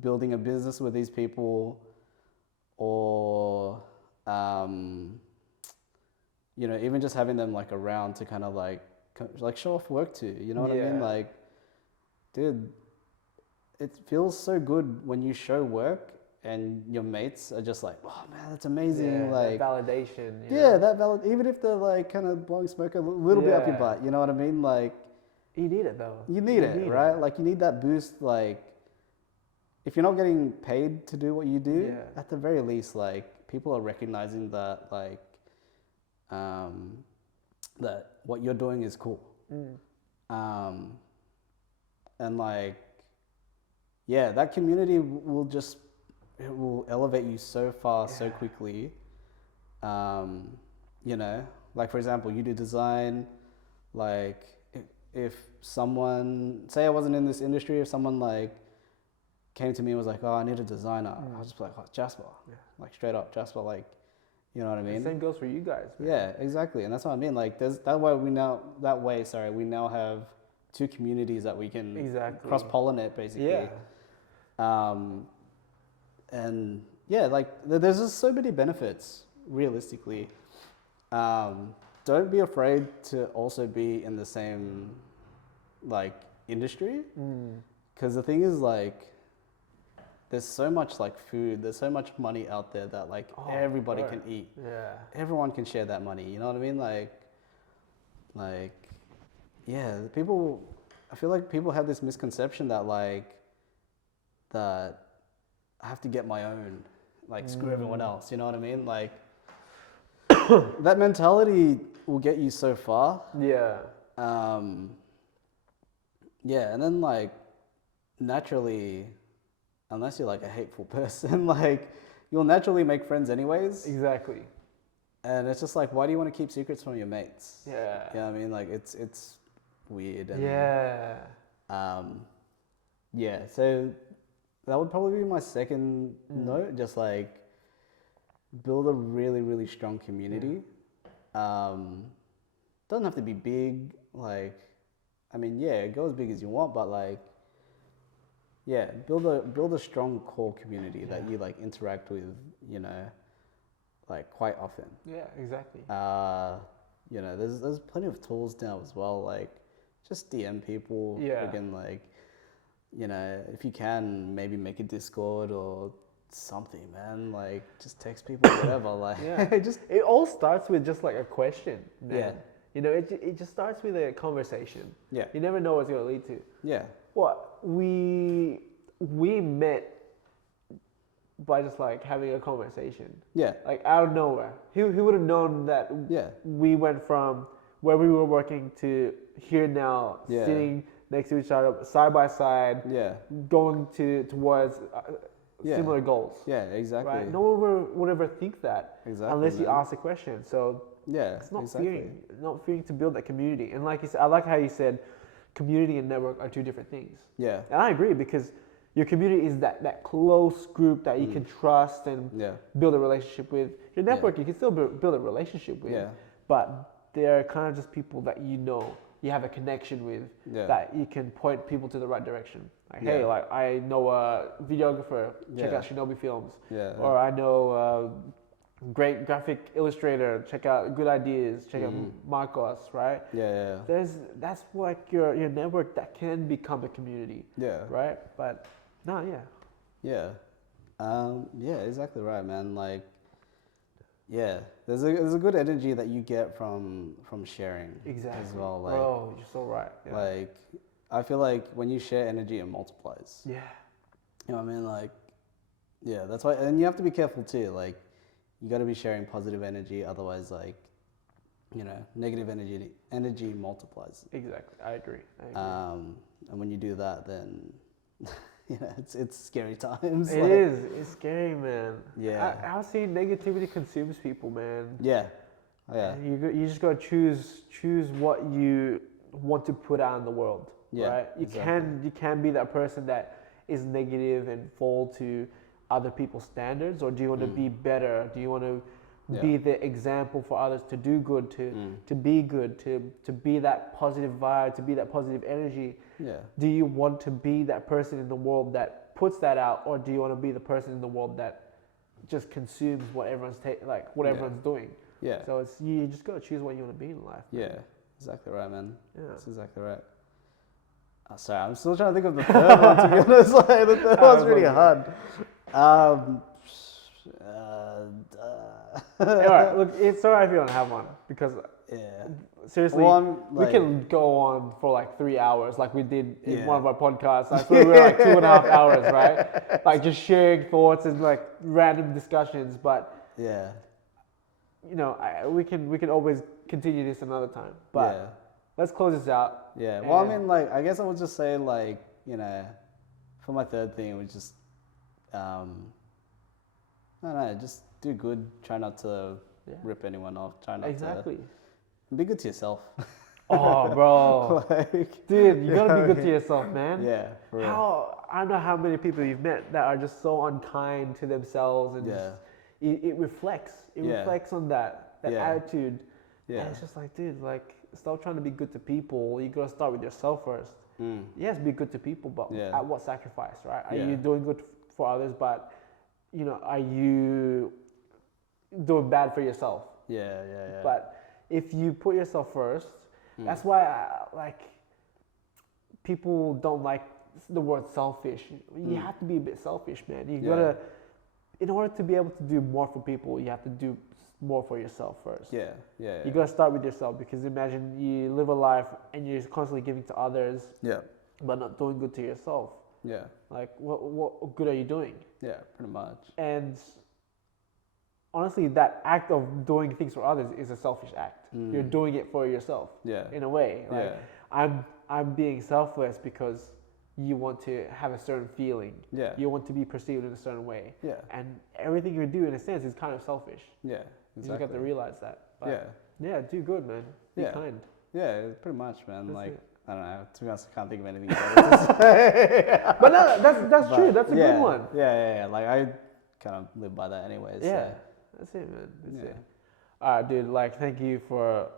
building a business with these people, or even just having them like around to kind of like show off work to, you know what I mean? Yeah. Like, dude, it feels so good when you show work and your mates are just like, oh man, that's amazing. Yeah, like that validation. that valid, even if they're like kind of blowing smoke a little bit up your butt, you know what I mean? Like, you need it though. you need it, right? Like you need that boost. Like, if you're not getting paid to do what you do, at the very least, like people are recognizing that, like, that what you're doing is cool. And like, that community will elevate you so far, so quickly. Like for example, you do design, like if someone, say I wasn't in this industry, if someone like came to me and was like, oh, I need a designer, I was just like, oh, Jasper, like straight up Jasper, like, you know what I mean? The same goes for you guys, man. Yeah, exactly. And that's what I mean. Like we now have two communities that we can cross-pollinate basically. And like there's just so many benefits realistically. Don't be afraid to also be in the same like industry, because the thing is, like, there's so much like food, there's so much money out there that like everybody can eat. Everyone can share that money, you know what I mean? People, I feel like people have this misconception that that I have to get my own, like screw everyone else, you know what I mean? Like that mentality will get you so far. And then like naturally, unless you're like a hateful person, like you'll naturally make friends anyways. Exactly. And it's just like, why do you want to keep secrets from your mates? Yeah. You know what I mean? Like it's weird. And, so that would probably be my second note. Just like build a really, really strong community. Doesn't have to be big. Like, I mean, go as big as you want, but like, build a strong core community that you like interact with, like quite often. Yeah, exactly. There's plenty of tools now as well. Like, just DM people. Again, like, if you can, maybe make a Discord or something, man. Like, just text people, whatever. Like, it all starts with just like a question, man. It just starts with a conversation. You never know what's gonna lead to. What we met by just like having a conversation. Like out of nowhere. Who would have known that we went from where we were working to here now, Yeah. sitting next to each other, side by side, Yeah. going towards Yeah. similar goals. Yeah, exactly. Right? No one would ever think that Exactly, unless you man. ask the question. So Yeah, it's not exactly. fearing to build that community. And like you said, I like how you said, community and network are two different things. Yeah. And I agree because your community is that close group that you can trust and Yeah. build a relationship with. Your network, you can still build a relationship with, Yeah. but they're kind of just people that you have a connection with, Yeah. that you can point people to the right direction. Like, Yeah. hey, like I know a videographer, check Yeah. out Shinobi Films. Yeah. Or I know a great graphic illustrator, check out Good Ideas, check out Marcos, right? Yeah. That's like your network that can become a community, Yeah. right? But no, yeah. Yeah. Yeah, exactly right, man. Like, yeah, there's a good energy that you get from sharing Exactly. as well. Like, Bro, you're so right. Yeah. like I feel like when you share energy, it multiplies. Yeah. You know what I mean? Like, yeah, that's why, and you have to be careful too. Like, you got to be sharing positive energy, otherwise, like, you know, negative energy multiplies. Exactly. I agree. And when you do that, then you know, it's scary times. It like, is. It's scary, man. Yeah. I've seen negativity consumes people, man. Yeah. Yeah. You just gotta choose what you want to put out in the world, Yeah, right? You can be that person that is negative and fall to other people's standards, or do you want to be better? Do you want to be the example for others to do good, to be good, to be that positive vibe, to be that positive energy? Yeah. Do you want to be that person in the world that puts that out, or do you want to be the person in the world that just consumes what everyone's everyone's doing? Yeah. So it's you just gotta choose what you want to be in life. Yeah. Exactly right, man. Yeah. That's exactly right. Sorry, I'm still trying to think of the third one, to be honest. Like, the third one's really hard. All right, look, it's alright if you don't have one, because Yeah. seriously, Well, we can go on for like 3 hours, like we did in Yeah. one of our podcasts. I swear we were like 2.5 hours, right? Like just sharing thoughts and like random discussions. But Yeah. you know, we can always continue this another time. But Yeah. let's close this out. Yeah. Well, I And- mean, like, I guess I would just say, like, you know, for my third thing, it was just, I don't know, just do good. Try not to rip anyone off. Try not Exactly. to be good to yourself. Oh, bro, Like, dude, you gotta be good to yourself, man. yeah. For real. I don't know how many people you've met that are just so unkind to themselves, and Yeah. just, it reflects. It Yeah. reflects on that Yeah. attitude. Yeah. And it's just like, dude, like, stop trying to be good to people. You gotta start with yourself first. Yes, be good to people, but Yeah. at what sacrifice, right? Are Yeah. you doing good for others, but you know, are you doing bad for yourself? Yeah. But if you put yourself first, that's why people don't like the word selfish. You have to be a bit selfish, man. You gotta, in order to be able to do more for people, you have to do more for yourself first. Yeah. You gotta start with yourself, because imagine you live a life and you're constantly giving to others, Yeah. but not doing good to yourself. Yeah. Like, what good are you doing? Yeah. Pretty much. And honestly, that act of doing things for others is a selfish act. You're doing it for yourself. Yeah. In a way, like Yeah. I'm being selfless because you want to have a certain feeling. Yeah. You want to be perceived in a certain way. Yeah. And everything you do, in a sense, is kind of selfish. Yeah. You just got to realize that. But Yeah. yeah, do good, man. Be Yeah. kind. Yeah. Pretty much, man. That's like, it. I don't know. To be honest, I can't think of anything better to say. But no, that's true. That's a yeah, good one. Yeah. Like, I kind of live by that anyways. Yeah. So. That's it, man. That's Yeah. it. All right, dude. Like, thank you for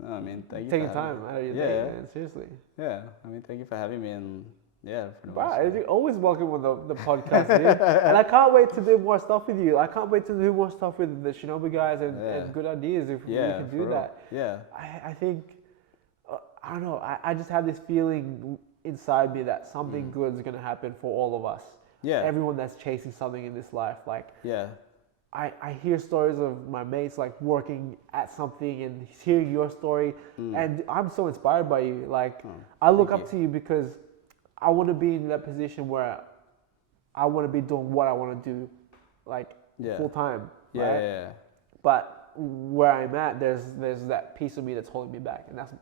No, I mean, thank you taking for having time me. out of your Yeah. day, man. Seriously. Yeah. I mean, thank you for having me, and yeah. Pretty Wow, much, you're always welcome on the podcast, dude. And I can't wait to do more stuff with you. I can't wait to do more stuff with the Shinobi guys and Good Ideas if we yeah, can for do real. that. Yeah. I think, I don't know, I just have this feeling inside me that something good is going to happen for all of us. Yeah. Everyone that's chasing something in this life. Like, Yeah. I hear stories of my mates like working at something, and hearing your story, and I'm so inspired by you. Like, I look up to you because I want to be in that position where I want to be doing what I want to do, like Yeah. full time. Yeah. Right? Yeah. But where I'm at, there's that piece of me that's holding me back, and that's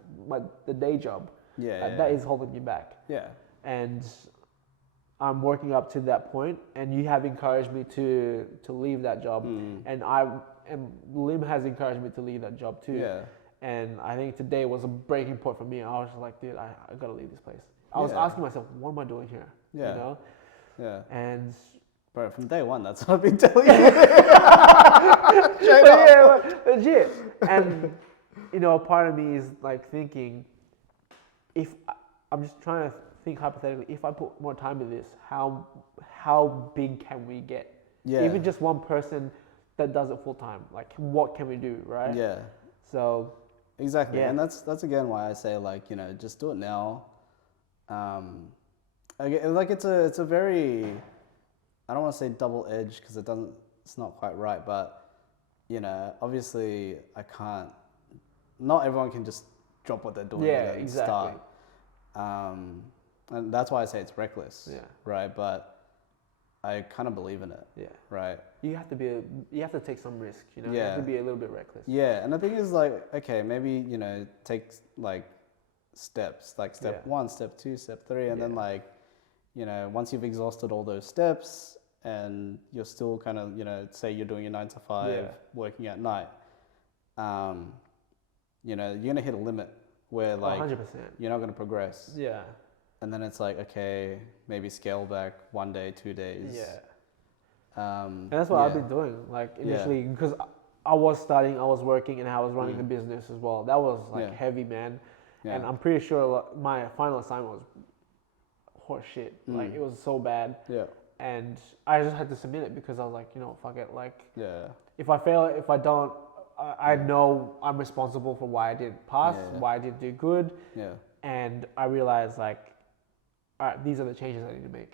the day job. That is holding me back. Yeah. And I'm working up to that point, and you have encouraged me to leave that job, and Lim has encouraged me to leave that job too. Yeah. And I think today was a breaking point for me. I was just like, dude, I gotta leave this place. I was asking myself, what am I doing here? Yeah. You know? Yeah. And Bro, from day one, that's what I've been telling you. yeah, legit. And you know, part of me is like thinking, if I'm just trying to think hypothetically, if I put more time into this, how big can we get? Yeah. Even just one person that does it full time, like what can we do, right? Yeah. So Exactly. Yeah. And that's again why I say, like, you know, just do it now. Like it's a very, I don't want to say double edged because it's not quite right, but you know, obviously not everyone can just drop what they're doing and exactly. start. And that's why I say it's reckless. Yeah. Right. But I kind of believe in it. Yeah. Right. You have to take some risk, you know. You Yeah. have to be a little bit reckless. Yeah. And the thing is, like, okay, maybe, you know, take like steps, like step 1, step 2, step 3, and then, like, you know, once you've exhausted all those steps and you're still kind of, you know, say you're doing your 9 to 5, working at night, you know, you're going to hit a limit where, like, 100%. you're not going to progress. Yeah. And then it's like, okay, maybe scale back 1 day, 2 days. Yeah. And And that's what I've been doing. Like initially, because I was studying, I was working, and I was running the business as well. That was like heavy, man. Yeah. And I'm pretty sure my final assignment was horse shit. Like it was so bad. Yeah. And I just had to submit it because I was like, you know, fuck it. Like if I fail, if I don't, I know I'm responsible for why I didn't pass, why I didn't do good. Yeah. And I realized, like, all right, these are the changes I need to make,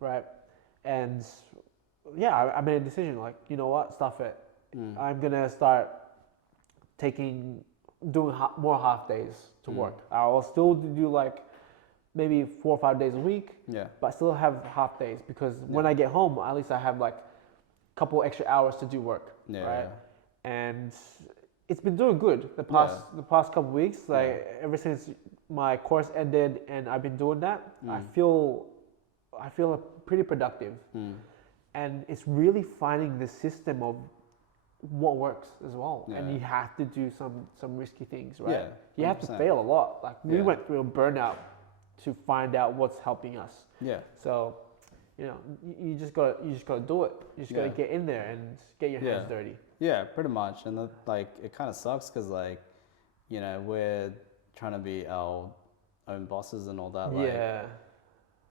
right? And yeah, I made a decision, like, you know what, stuff it. I'm gonna start doing more half days to work. I'll still do like maybe 4 or 5 days a week, but I still have half days because when I get home, at least I have like a couple extra hours to do work, right? And it's been doing good the past couple weeks. Like ever since my course ended and I've been doing that, I feel pretty productive. And it's really finding the system of what works as well. And you have to do some risky things, right? Yeah, you have to fail a lot. Like we went through a burnout to find out what's helping us. Yeah. So, you know, you just gotta do it. You just gotta get in there and get your hands dirty. Yeah, pretty much. And like it kind of sucks because, like, you know, we're trying to be our own bosses and all that. Like,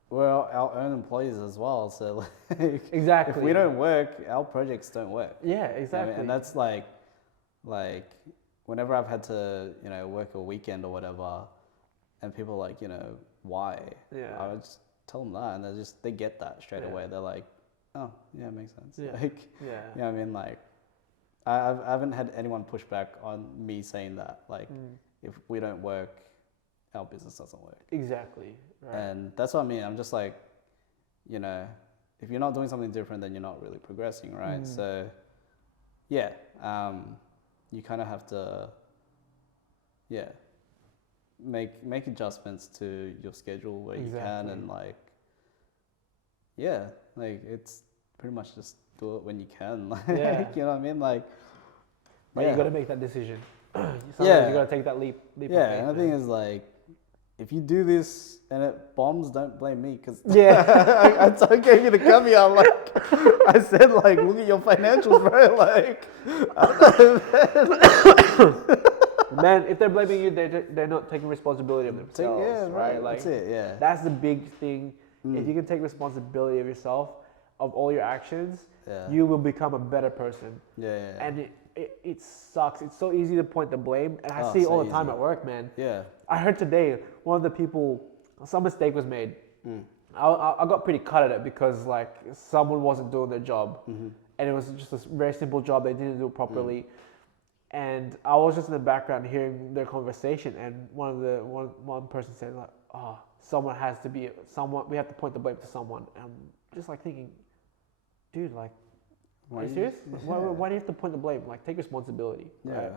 we're our own employees as well. So, like, exactly. if we don't work, our projects don't work. Yeah, exactly. You know what I mean? And that's like whenever I've had to, you know, work a weekend or whatever, and people are like, you know, why? Yeah. I would just tell them that, and they get that straight away. They're like, oh, yeah, it makes sense. Yeah. Like, you know what I mean? Like, I haven't had anyone push back on me saying that. Like, if we don't work, our business doesn't work. Exactly. Right. And that's what I mean. I'm just like, you know, if you're not doing something different, then you're not really progressing, right? So, yeah, you kind of have to, make adjustments to your schedule where you can, and like, like it's pretty much just do it when you can, like, you know what I mean, like. But you got to make that decision. Sometimes you got to take that leap of faith. And the thing is, like, if you do this and it bombs, don't blame me, because I gave you the caveat. Like, I said, like, look at your financials, bro. Like, man, if they're blaming you, they're not taking responsibility of themselves, right? Like, that's it. Yeah, that's the big thing. If you can take responsibility of yourself, of all your actions, you will become a better person. And it sucks. It's so easy to point the blame, and I see it all the time at work, man. I heard today one of the people, some mistake was made. I got pretty cut at it because, like, someone wasn't doing their job, and it was just a very simple job. They didn't do it properly, and I was just in the background hearing their conversation, and one person said, like, "Oh, someone has to be someone. We have to point the blame to someone." And I'm just like thinking, dude, like, Are you serious? Why do you have to point the blame? Like, take responsibility, right? Yeah.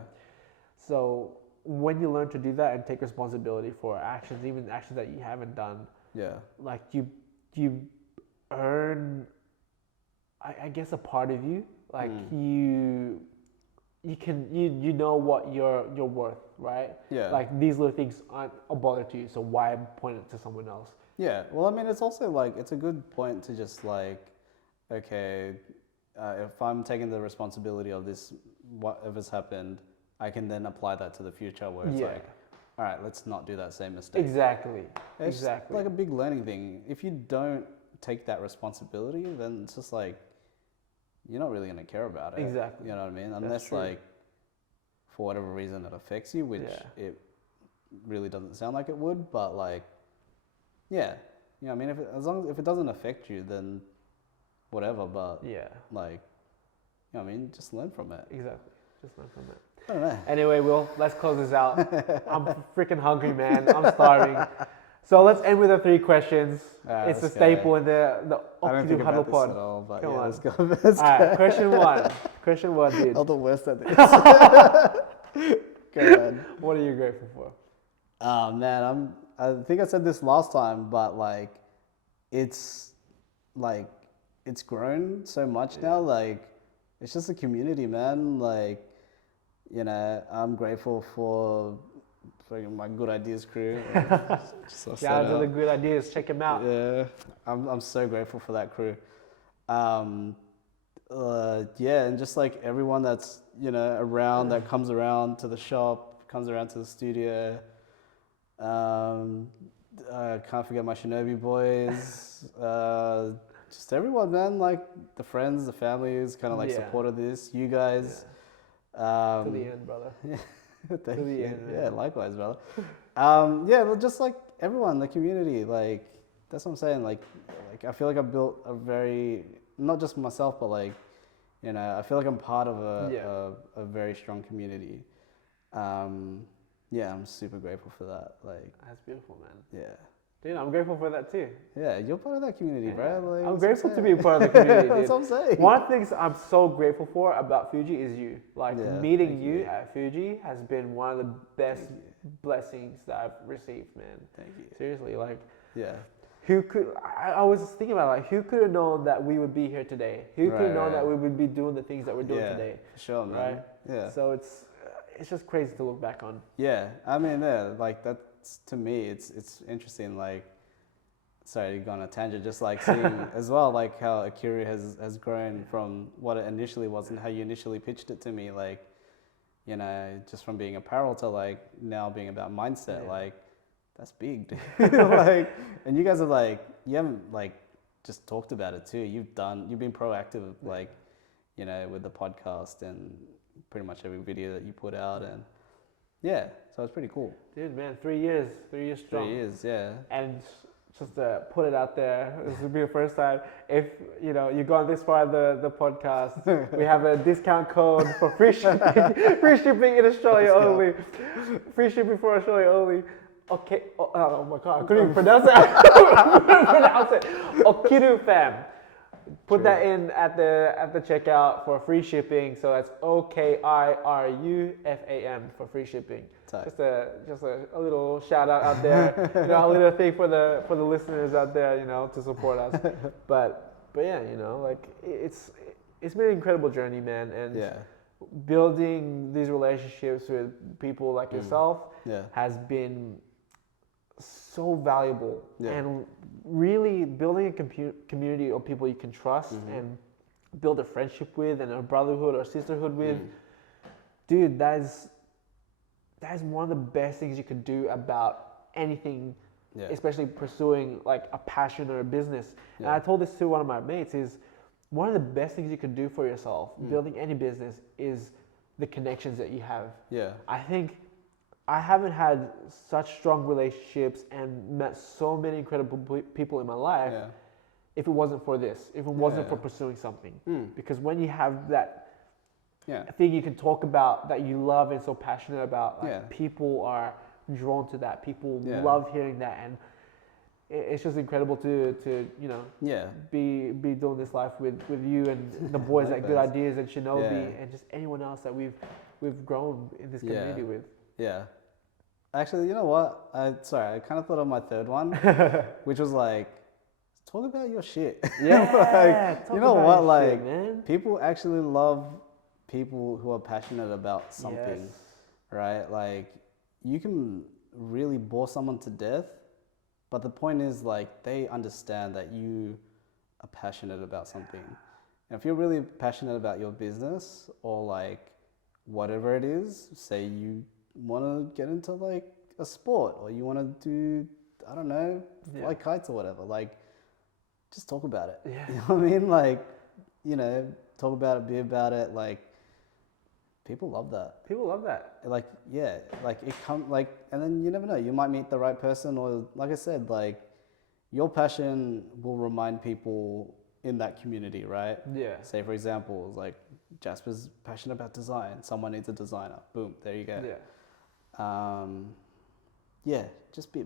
So when you learn to do that and take responsibility for actions, even actions that you haven't done, Yeah. like you earn, I guess, a part of you. Like you know what you're worth, right? Yeah. Like these little things aren't a bother to you, so why point it to someone else? Yeah. Well, I mean, it's also like it's a good point to just like, okay, if I'm taking the responsibility of this, whatever's happened, I can then apply that to the future where it's like, all right, let's not do that same mistake. Exactly. It's like a big learning thing. If you don't take that responsibility, then it's just like, you're not really going to care about it. Exactly. You know what I mean? Unless like, for whatever reason it affects you, which it really doesn't sound like it would, but like, yeah. You know what I mean? As long as it doesn't affect you, then whatever, but like, you know what I mean? Just learn from it. Exactly. Just learn from it. I don't know. Anyway, Will, let's close this out. I'm freaking hungry, man. I'm starving. So let's end with the 3 questions. It's a staple in the Okiru Huddle Pod. All, but Come on. Let's go. All right, question 1. Question 1, dude. I'm the worst at this. Go ahead. What are you grateful for? Oh man, I think I said this last time, but like, it's grown so much now. Like, it's just a community, man. Like, you know, I'm grateful for my Good Ideas crew. Shout out to the Good Ideas. Check them out. Yeah, I'm so grateful for that crew. Yeah, and just like everyone that's, you know, around, that comes around to the shop, comes around to the studio. I can't forget my Shinobi boys. Just everyone, man. Like the friends, the families, kind of like supported this. You guys. To the end, brother. Thank you. End, yeah, likewise, brother. Yeah, well, just like everyone, the community, like that's what I'm saying. Like I feel like I built a very, not just myself, but like, you know, I feel like I'm part of a very strong community. Yeah, I'm super grateful for that. Like, that's beautiful, man. Yeah. Dude, I'm grateful for that too. Yeah, you're part of that community, bro. Like, I'm grateful to be a part of the community, dude. That's what I'm saying. One of the things I'm so grateful for about Fuji is you. Like, meeting you at Fuji has been one of the best blessings that I've received, man. Thank you. Seriously, like, yeah. Who could, I was thinking about like, who could have known that we would be here today? Who could have known that we would be doing the things that we're doing today? Sure, man. Right? Yeah. So it's just crazy to look back on. Yeah, I mean, like that's, to me, it's interesting. Like, sorry, going on a tangent. Just like seeing as well, like how Okiru has grown from what it initially was and how you initially pitched it to me. Like, you know, just from being apparel to like now being about mindset. Like, that's big, dude. Like, and you guys are like, you haven't like just talked about it too. You've been proactive, like, you know, with the podcast and pretty much every video that you put out, and so it's pretty cool. Dude, man, 3 years strong. 3 years, yeah. And just to put it out there, this will be the first time. If you know you've gone this far in the podcast, we have a discount code for free shipping. Free shipping in Australia only. Free shipping for Australia only. Okay. Oh my god, I couldn't even pronounce it. Okiru fam. Put that in at the checkout for free shipping. So that's OKIRUFAM for free shipping. Just a little shout out there. You know, a little thing for the listeners out there, you know, to support us. But yeah, you know, like it's been an incredible journey, man, and building these relationships with people like yourself has been so valuable, and really building a community of people you can trust and build a friendship with and a brotherhood or sisterhood with, dude, that is one of the best things you can do about anything, especially pursuing like a passion or a business. And I told this to one of my mates, is one of the best things you can do for yourself, building any business, is the connections that you have. I think I haven't had such strong relationships and met so many incredible people in my life if it wasn't for this, if it wasn't for pursuing something. Because when you have that thing you can talk about that you love and so passionate about, like people are drawn to that. People love hearing that. And it's just incredible to you know Yeah. be doing this life with you and the boys at Good Likewise. Ideas and Shinobi Yeah. and just anyone else that we've grown in this Yeah. community with. Yeah. Actually, you know what? I kind of thought of my third one, which was like, talk about your shit. Yeah, Like, talk you know about what? your Like, shit, man. people actually love people who are passionate about something, Yes. right? Like, you can really bore someone to death, but the point is, like, they understand that you are passionate about something. And if you're really passionate about your business or like whatever it is, say you want to get into like a sport or you want to do, I don't know, fly kites or whatever, like, just talk about it. Yeah. You know what I mean? Like, you know, talk about it, be about it. Like, people love that. People love that. Like, yeah, like it like, and then you never know, you might meet the right person, or like I said, like, your passion will remind people in that community, right? Yeah. Say, for example, like Jasper's passionate about design. Someone needs a designer. Boom, there you go. Yeah. Yeah, just be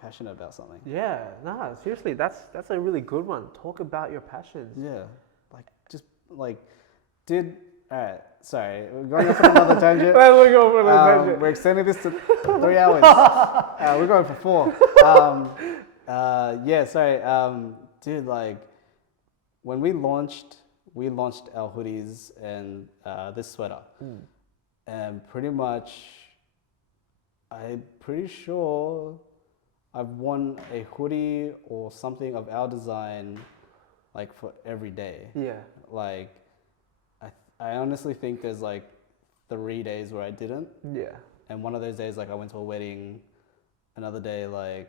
passionate about something. Yeah. Nah, seriously, that's a really good one. Talk about your passions. Yeah, like just like, dude. All right, sorry, we're going off on another tangent. We're going for another tangent. We're extending this to 3 hours. We're going for 4. Yeah, sorry, dude. Like, when we launched our hoodies and this sweater, and pretty much, I'm pretty sure I've won a hoodie or something of our design, like, for every day. Yeah. Like, I honestly think there's like 3 days where I didn't. Yeah. And one of those days, like, I went to a wedding. Another day, like,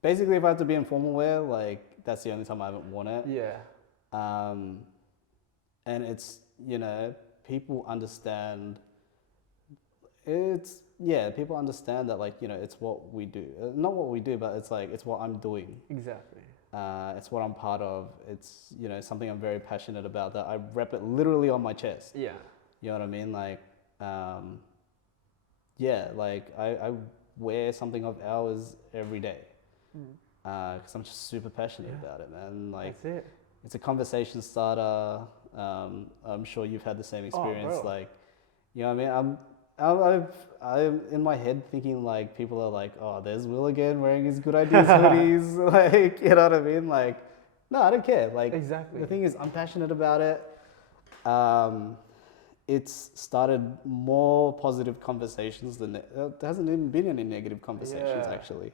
basically, if I have to be in formal wear, like, that's the only time I haven't worn it. Yeah. And it's, you know, people understand. People understand that, like, you know, it's what we do. Not what we do, but it's like, it's what I'm doing. Exactly. It's what I'm part of. It's, you know, something I'm very passionate about, that I rep it literally on my chest. Yeah. You know what I mean? Like, yeah, like, I wear something of ours every day. Because I'm just super passionate about it, man. Like, that's it. It's a conversation starter. I'm sure you've had the same experience. Bro. Like, you know what I mean? I'm in my head thinking, like, people are like, oh, there's Will again wearing his Good Ideas hoodies. Like, you know what I mean? Like, no, I don't care. Like, Exactly. the thing is, I'm passionate about it. It's started more positive conversations than there hasn't even been any negative conversations, actually.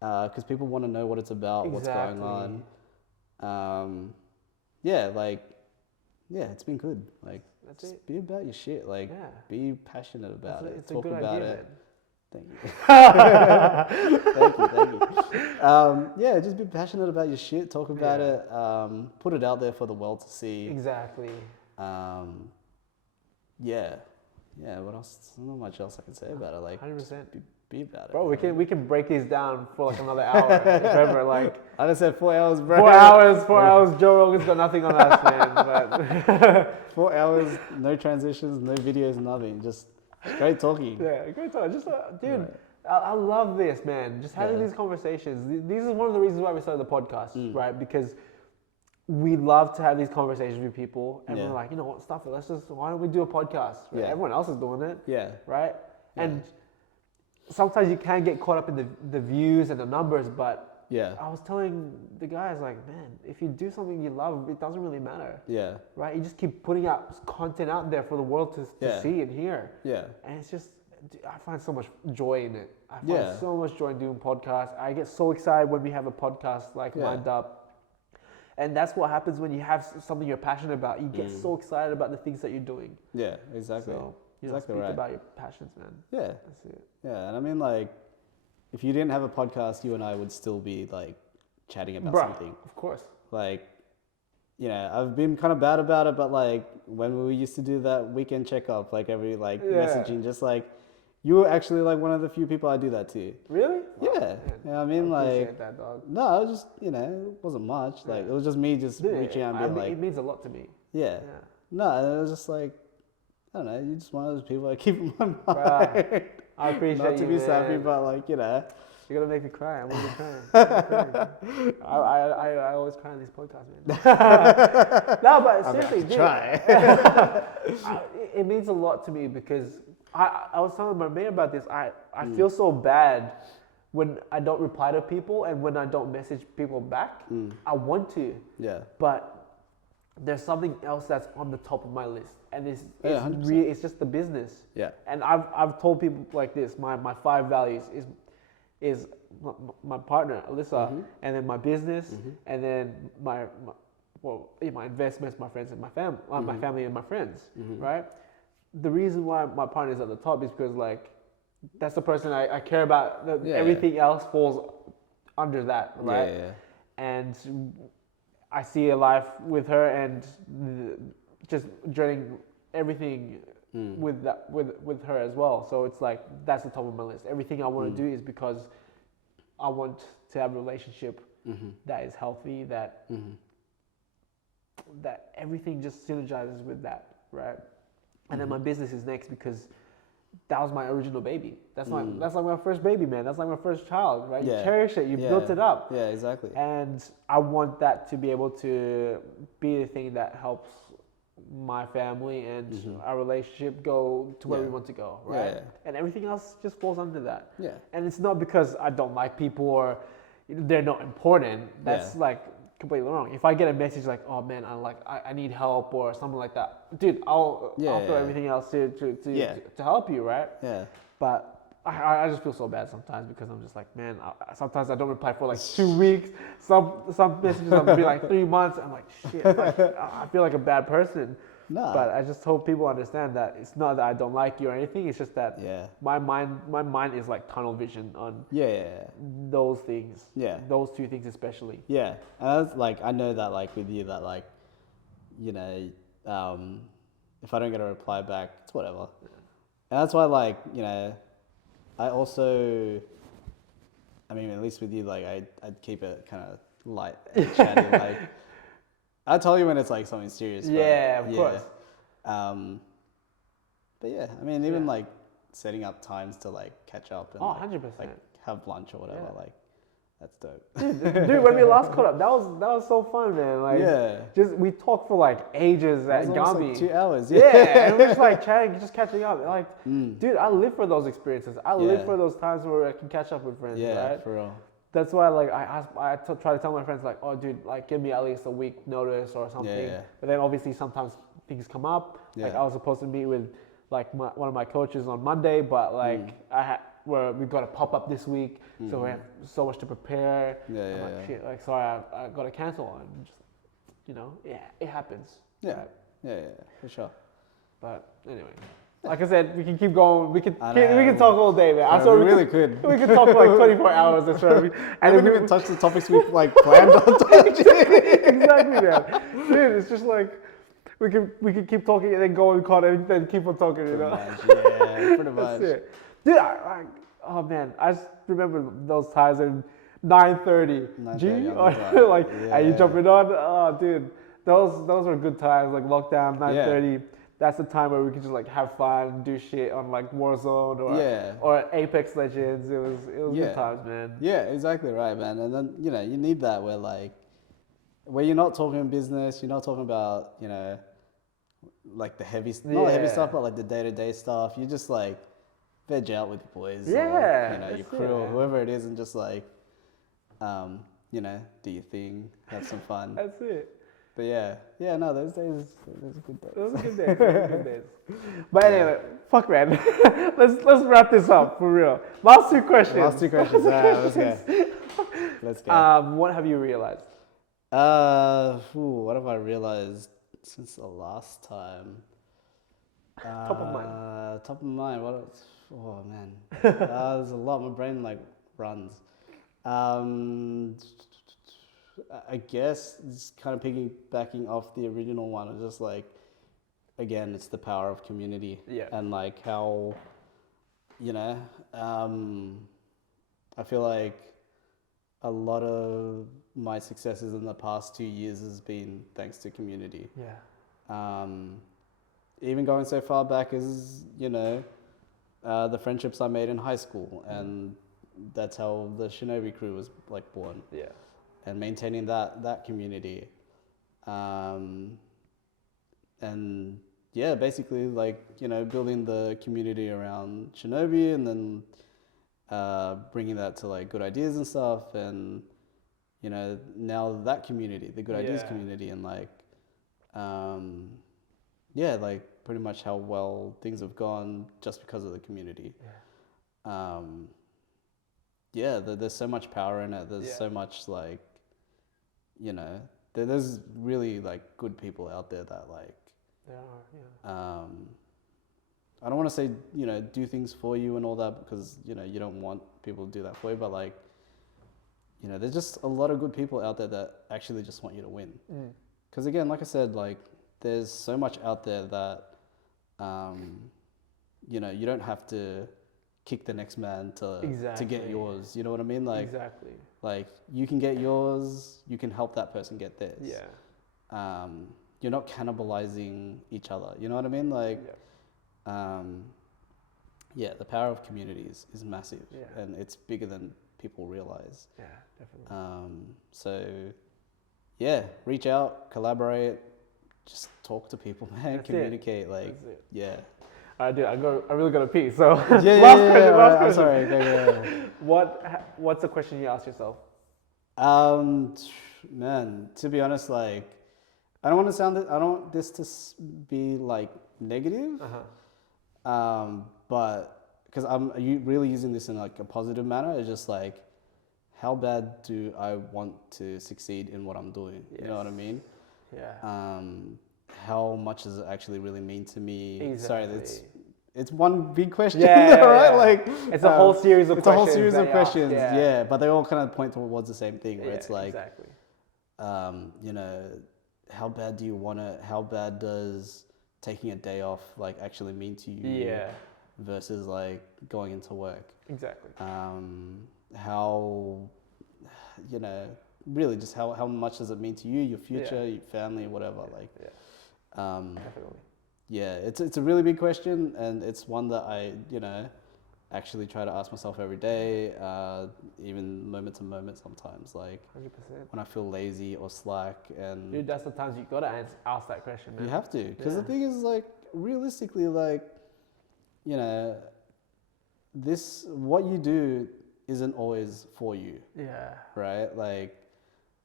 Because people want to know what it's about, what's going on. It's been good. Like, That's just it. be about your shit. Like, be passionate about it. It's a Talk good about idea, it. man. Thank you. Thank you. Just be passionate about your shit. Talk about it. Put it out there for the world to see. Exactly. What else? There's not much else I can say about it. Like, 100%. be about it. Bro, we can break these down for like another hour, if ever. Like, I just said 4 hours, bro. 4 hours. Joe Rogan's got nothing on us, man. But 4 hours, no transitions, no videos, nothing. Just straight talking. yeah, great talk. Just, dude, I love this, man. Just having these conversations. These are one of the reasons why we started the podcast, right? Because we love to have these conversations with people, and we're like, you know what, stuff it. Why don't we do a podcast? Right? Everyone else is doing it. Yeah. Right. And sometimes you can get caught up in the views and the numbers, but I was telling the guys, like, man, if you do something you love, it doesn't really matter. Yeah. Right? You just keep putting out content out there for the world to see and hear. Yeah. And it's just, I find so much joy in it. I find so much joy in doing podcasts. I get so excited when we have a podcast lined up. And that's what happens when you have something you're passionate about. You get so excited about the things that you're doing. Yeah, exactly. So, speak about your passions, man. Yeah. That's it. Yeah, and I mean, like, if you didn't have a podcast, you and I would still be, like, chatting about something. Of course. Like, you know, I've been kind of bad about it, but, like, when we used to do that weekend checkup, like, every, like, messaging, just, like, you were actually, like, one of the few people I do that to. Really? Yeah. You know what I mean? I appreciate like, that, dog. no, it was just, you know, it wasn't much. Like, it was just me just reaching out and being like... It means a lot to me. Yeah. No, and it was just like, I don't know, you're just one of those people I keep in my mind. Right. I appreciate Not to you, be man. sappy, but, like, you know, You're gonna make me cry. I'm gonna be crying. I always cry on these podcasts, man. No, but seriously, dude, it means a lot to me because I was telling my mate about this. I feel so bad when I don't reply to people and when I don't message people back. I want to, but there's something else that's on the top of my list, and it's just the business. Yeah. And I've told people like this. My 5 values is my partner Alyssa, and then my business, and then my investments, my friends, and my family and my friends. Right. The reason why my partner is at the top is because like that's the person I care about. Everything else falls under that. Right. And I see a life with her and just joining everything with her as well. So it's like that's the top of my list. Everything I want to do is because I want to have a relationship that is healthy, that everything just synergizes with that, right? And then my business is next because that was my original baby. That's like my first baby, man. That's like my first child, right? You cherish it. You built it up. Yeah, exactly. And I want that to be able to be the thing that helps my family and our relationship go to where we want to go, right? And everything else just falls under that. Yeah. And it's not because I don't like people or they're not important. That's like completely wrong. If I get a message like, "Oh man, I need help" or something like that, dude, I'll throw everything else to help you, right? Yeah. But I just feel so bad sometimes because I'm just like, man, sometimes I don't reply for like 2 weeks. Some messages I'll be like 3 months. I'm like, shit, I feel like a bad person. No. But I just hope people understand that it's not that I don't like you or anything. It's just that my mind is like tunnel vision on those things. Yeah. Those 2 things especially. Yeah. And that's like, I know that like with you that like, you know, if I don't get a reply back, it's whatever. And that's why like, you know, I also, I mean, at least with you, like I'd keep it kind of light and chatty. Like I tell you when it's like something serious. Yeah, of course. But yeah, I mean, even like setting up times to like catch up and 100%. Like have lunch or whatever, like that's dope. Dude, when we last caught up, that was so fun, man. Like, just we talked for like ages at Gami. Like 2 hours. Yeah, and we're just like chatting, just catching up. Like, dude, I live for those experiences. I live for those times where I can catch up with friends. Yeah, right? for real. That's why, like, I try to tell my friends, like, oh, dude, like, give me at least a week notice or something. Yeah. But then obviously sometimes things come up. Yeah. Like, I was supposed to meet with like one of my coaches on Monday, but like we got a pop up this week, so we have so much to prepare. I'm like, shit, like, sorry, I got to cancel, and just, you know, it happens. Yeah, right? yeah, for sure. But anyway, like I said, we can keep going. We can talk all day, man. Yeah, we really could. We could talk for like 24 hours. That's right. And we haven't even touched the topics we like planned on touching. Exactly, man. Dude, it's just like we can keep talking and then go and cut and then keep on talking. You know? Yeah, pretty much. That's it. Dude, oh man, I just remember those times in 9:30. G, like, and you jumping on. Oh, dude, those were good times. Like lockdown, 9:30. Yeah. That's the time where we could just like have fun, do shit on like Warzone or Apex Legends. It was good times, man. Yeah, exactly right, man. And then you need that where you're not talking business, you're not talking about like the heavy stuff, but like the day-to-day stuff. You just like veg out with the boys, or, your crew, or whoever it is, and just like do your thing, have some fun. That's it. But no, those days, those are good days. Those are good days. But anyway, fuck, man. let's wrap this up for real. Last two questions. Let's go. What have you realized? What have I realized since the last time? Top of mind. Top of mind. What else? Oh man, there's a lot. My brain like runs. I guess it's kind of piggybacking off the original one. It's just like, again, it's the power of community. Yeah. And like how, I feel like a lot of my successes in the past 2 years has been thanks to community. Yeah. Even going so far back as, the friendships I made in high school and, that's how the Shinobi crew was like born. Yeah. And maintaining that community, and yeah, basically like, you know, building the community around Shinobi, and then bringing that to like good ideas and stuff, and you know, now that community, the good ideas community, and like yeah, like pretty much how well things have gone just because of the community. Yeah, there's so much power in it. There's so much like, you know, there's really like good people out there that like, There are, I don't want to say, you know, do things for you and all that, because, you know, you don't want people to do that for you, but like, you know, there's just a lot of good people out there that actually just want you to win. Because again, like I said, like there's so much out there that, you know, you don't have to kick the next man to get yours. You know what I mean? Like, like you can get yours, you can help that person get theirs. Yeah. You're not cannibalizing each other. You know what I mean? Like, yeah, the power of communities is massive, and it's bigger than people realize. Yeah, definitely. So, yeah, reach out, collaborate, just talk to people, man. That's communicate, it. like, yeah. I do. I really got to pee. So Last question. I'm sorry. Yeah. What's the question you ask yourself? Man, to be honest, like, I don't want this to be like negative. But because I'm really using this in like a positive manner. It's just like, how bad do I want to succeed in what I'm doing? You know what I mean? Yeah. How much does it actually really mean to me? Exactly. Sorry, it's one big question, Yeah, right? yeah. Like, it's a whole series of it's questions. a whole series of questions, yeah. but they all kind of point towards the same thing, where it's like, exactly. you know, how bad do you want it? How bad does taking a day off like actually mean to you? Yeah. Versus like going into work. Exactly. How, you know, really just how much does it mean to you, your future, your family, whatever. Like, definitely. Yeah, it's a really big question, and it's one that I, you know, actually try to ask myself every day, even moment to moment sometimes, like 100%. when I feel lazy or slack. And Dude, that's the times you gotta ask that question, man. you have to, because the thing is, like, realistically, like, you know, what you do isn't always for you. Yeah. Right? Like,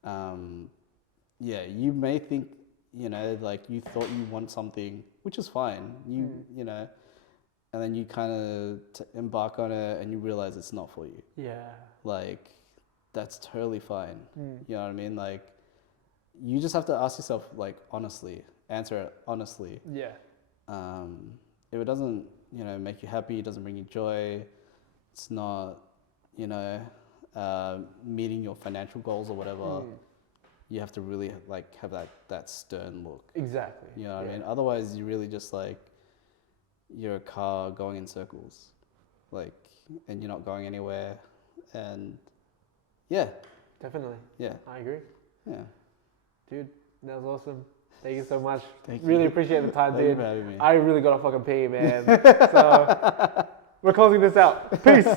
yeah, you may think, you know, like you thought you want something, which is fine. You know, and then you kind of embark on it and you realize it's not for you. Yeah. Like, that's totally fine. You know what I mean? Like, you just have to ask yourself, like, honestly, answer it honestly. Yeah. If it doesn't, you know, make you happy, it doesn't bring you joy, it's not, you know, meeting your financial goals or whatever, you have to really like have that stern look. Exactly. You know what I mean? Otherwise, you really just like, you're a car going in circles, like, and you're not going anywhere. And yeah. Definitely. Yeah. I agree. Yeah. Dude, that was awesome. Thank you so much. Thank you. Really appreciate the time, Thank you dude. for having me. I really gotta fucking pee, man. So we're closing this out. Peace.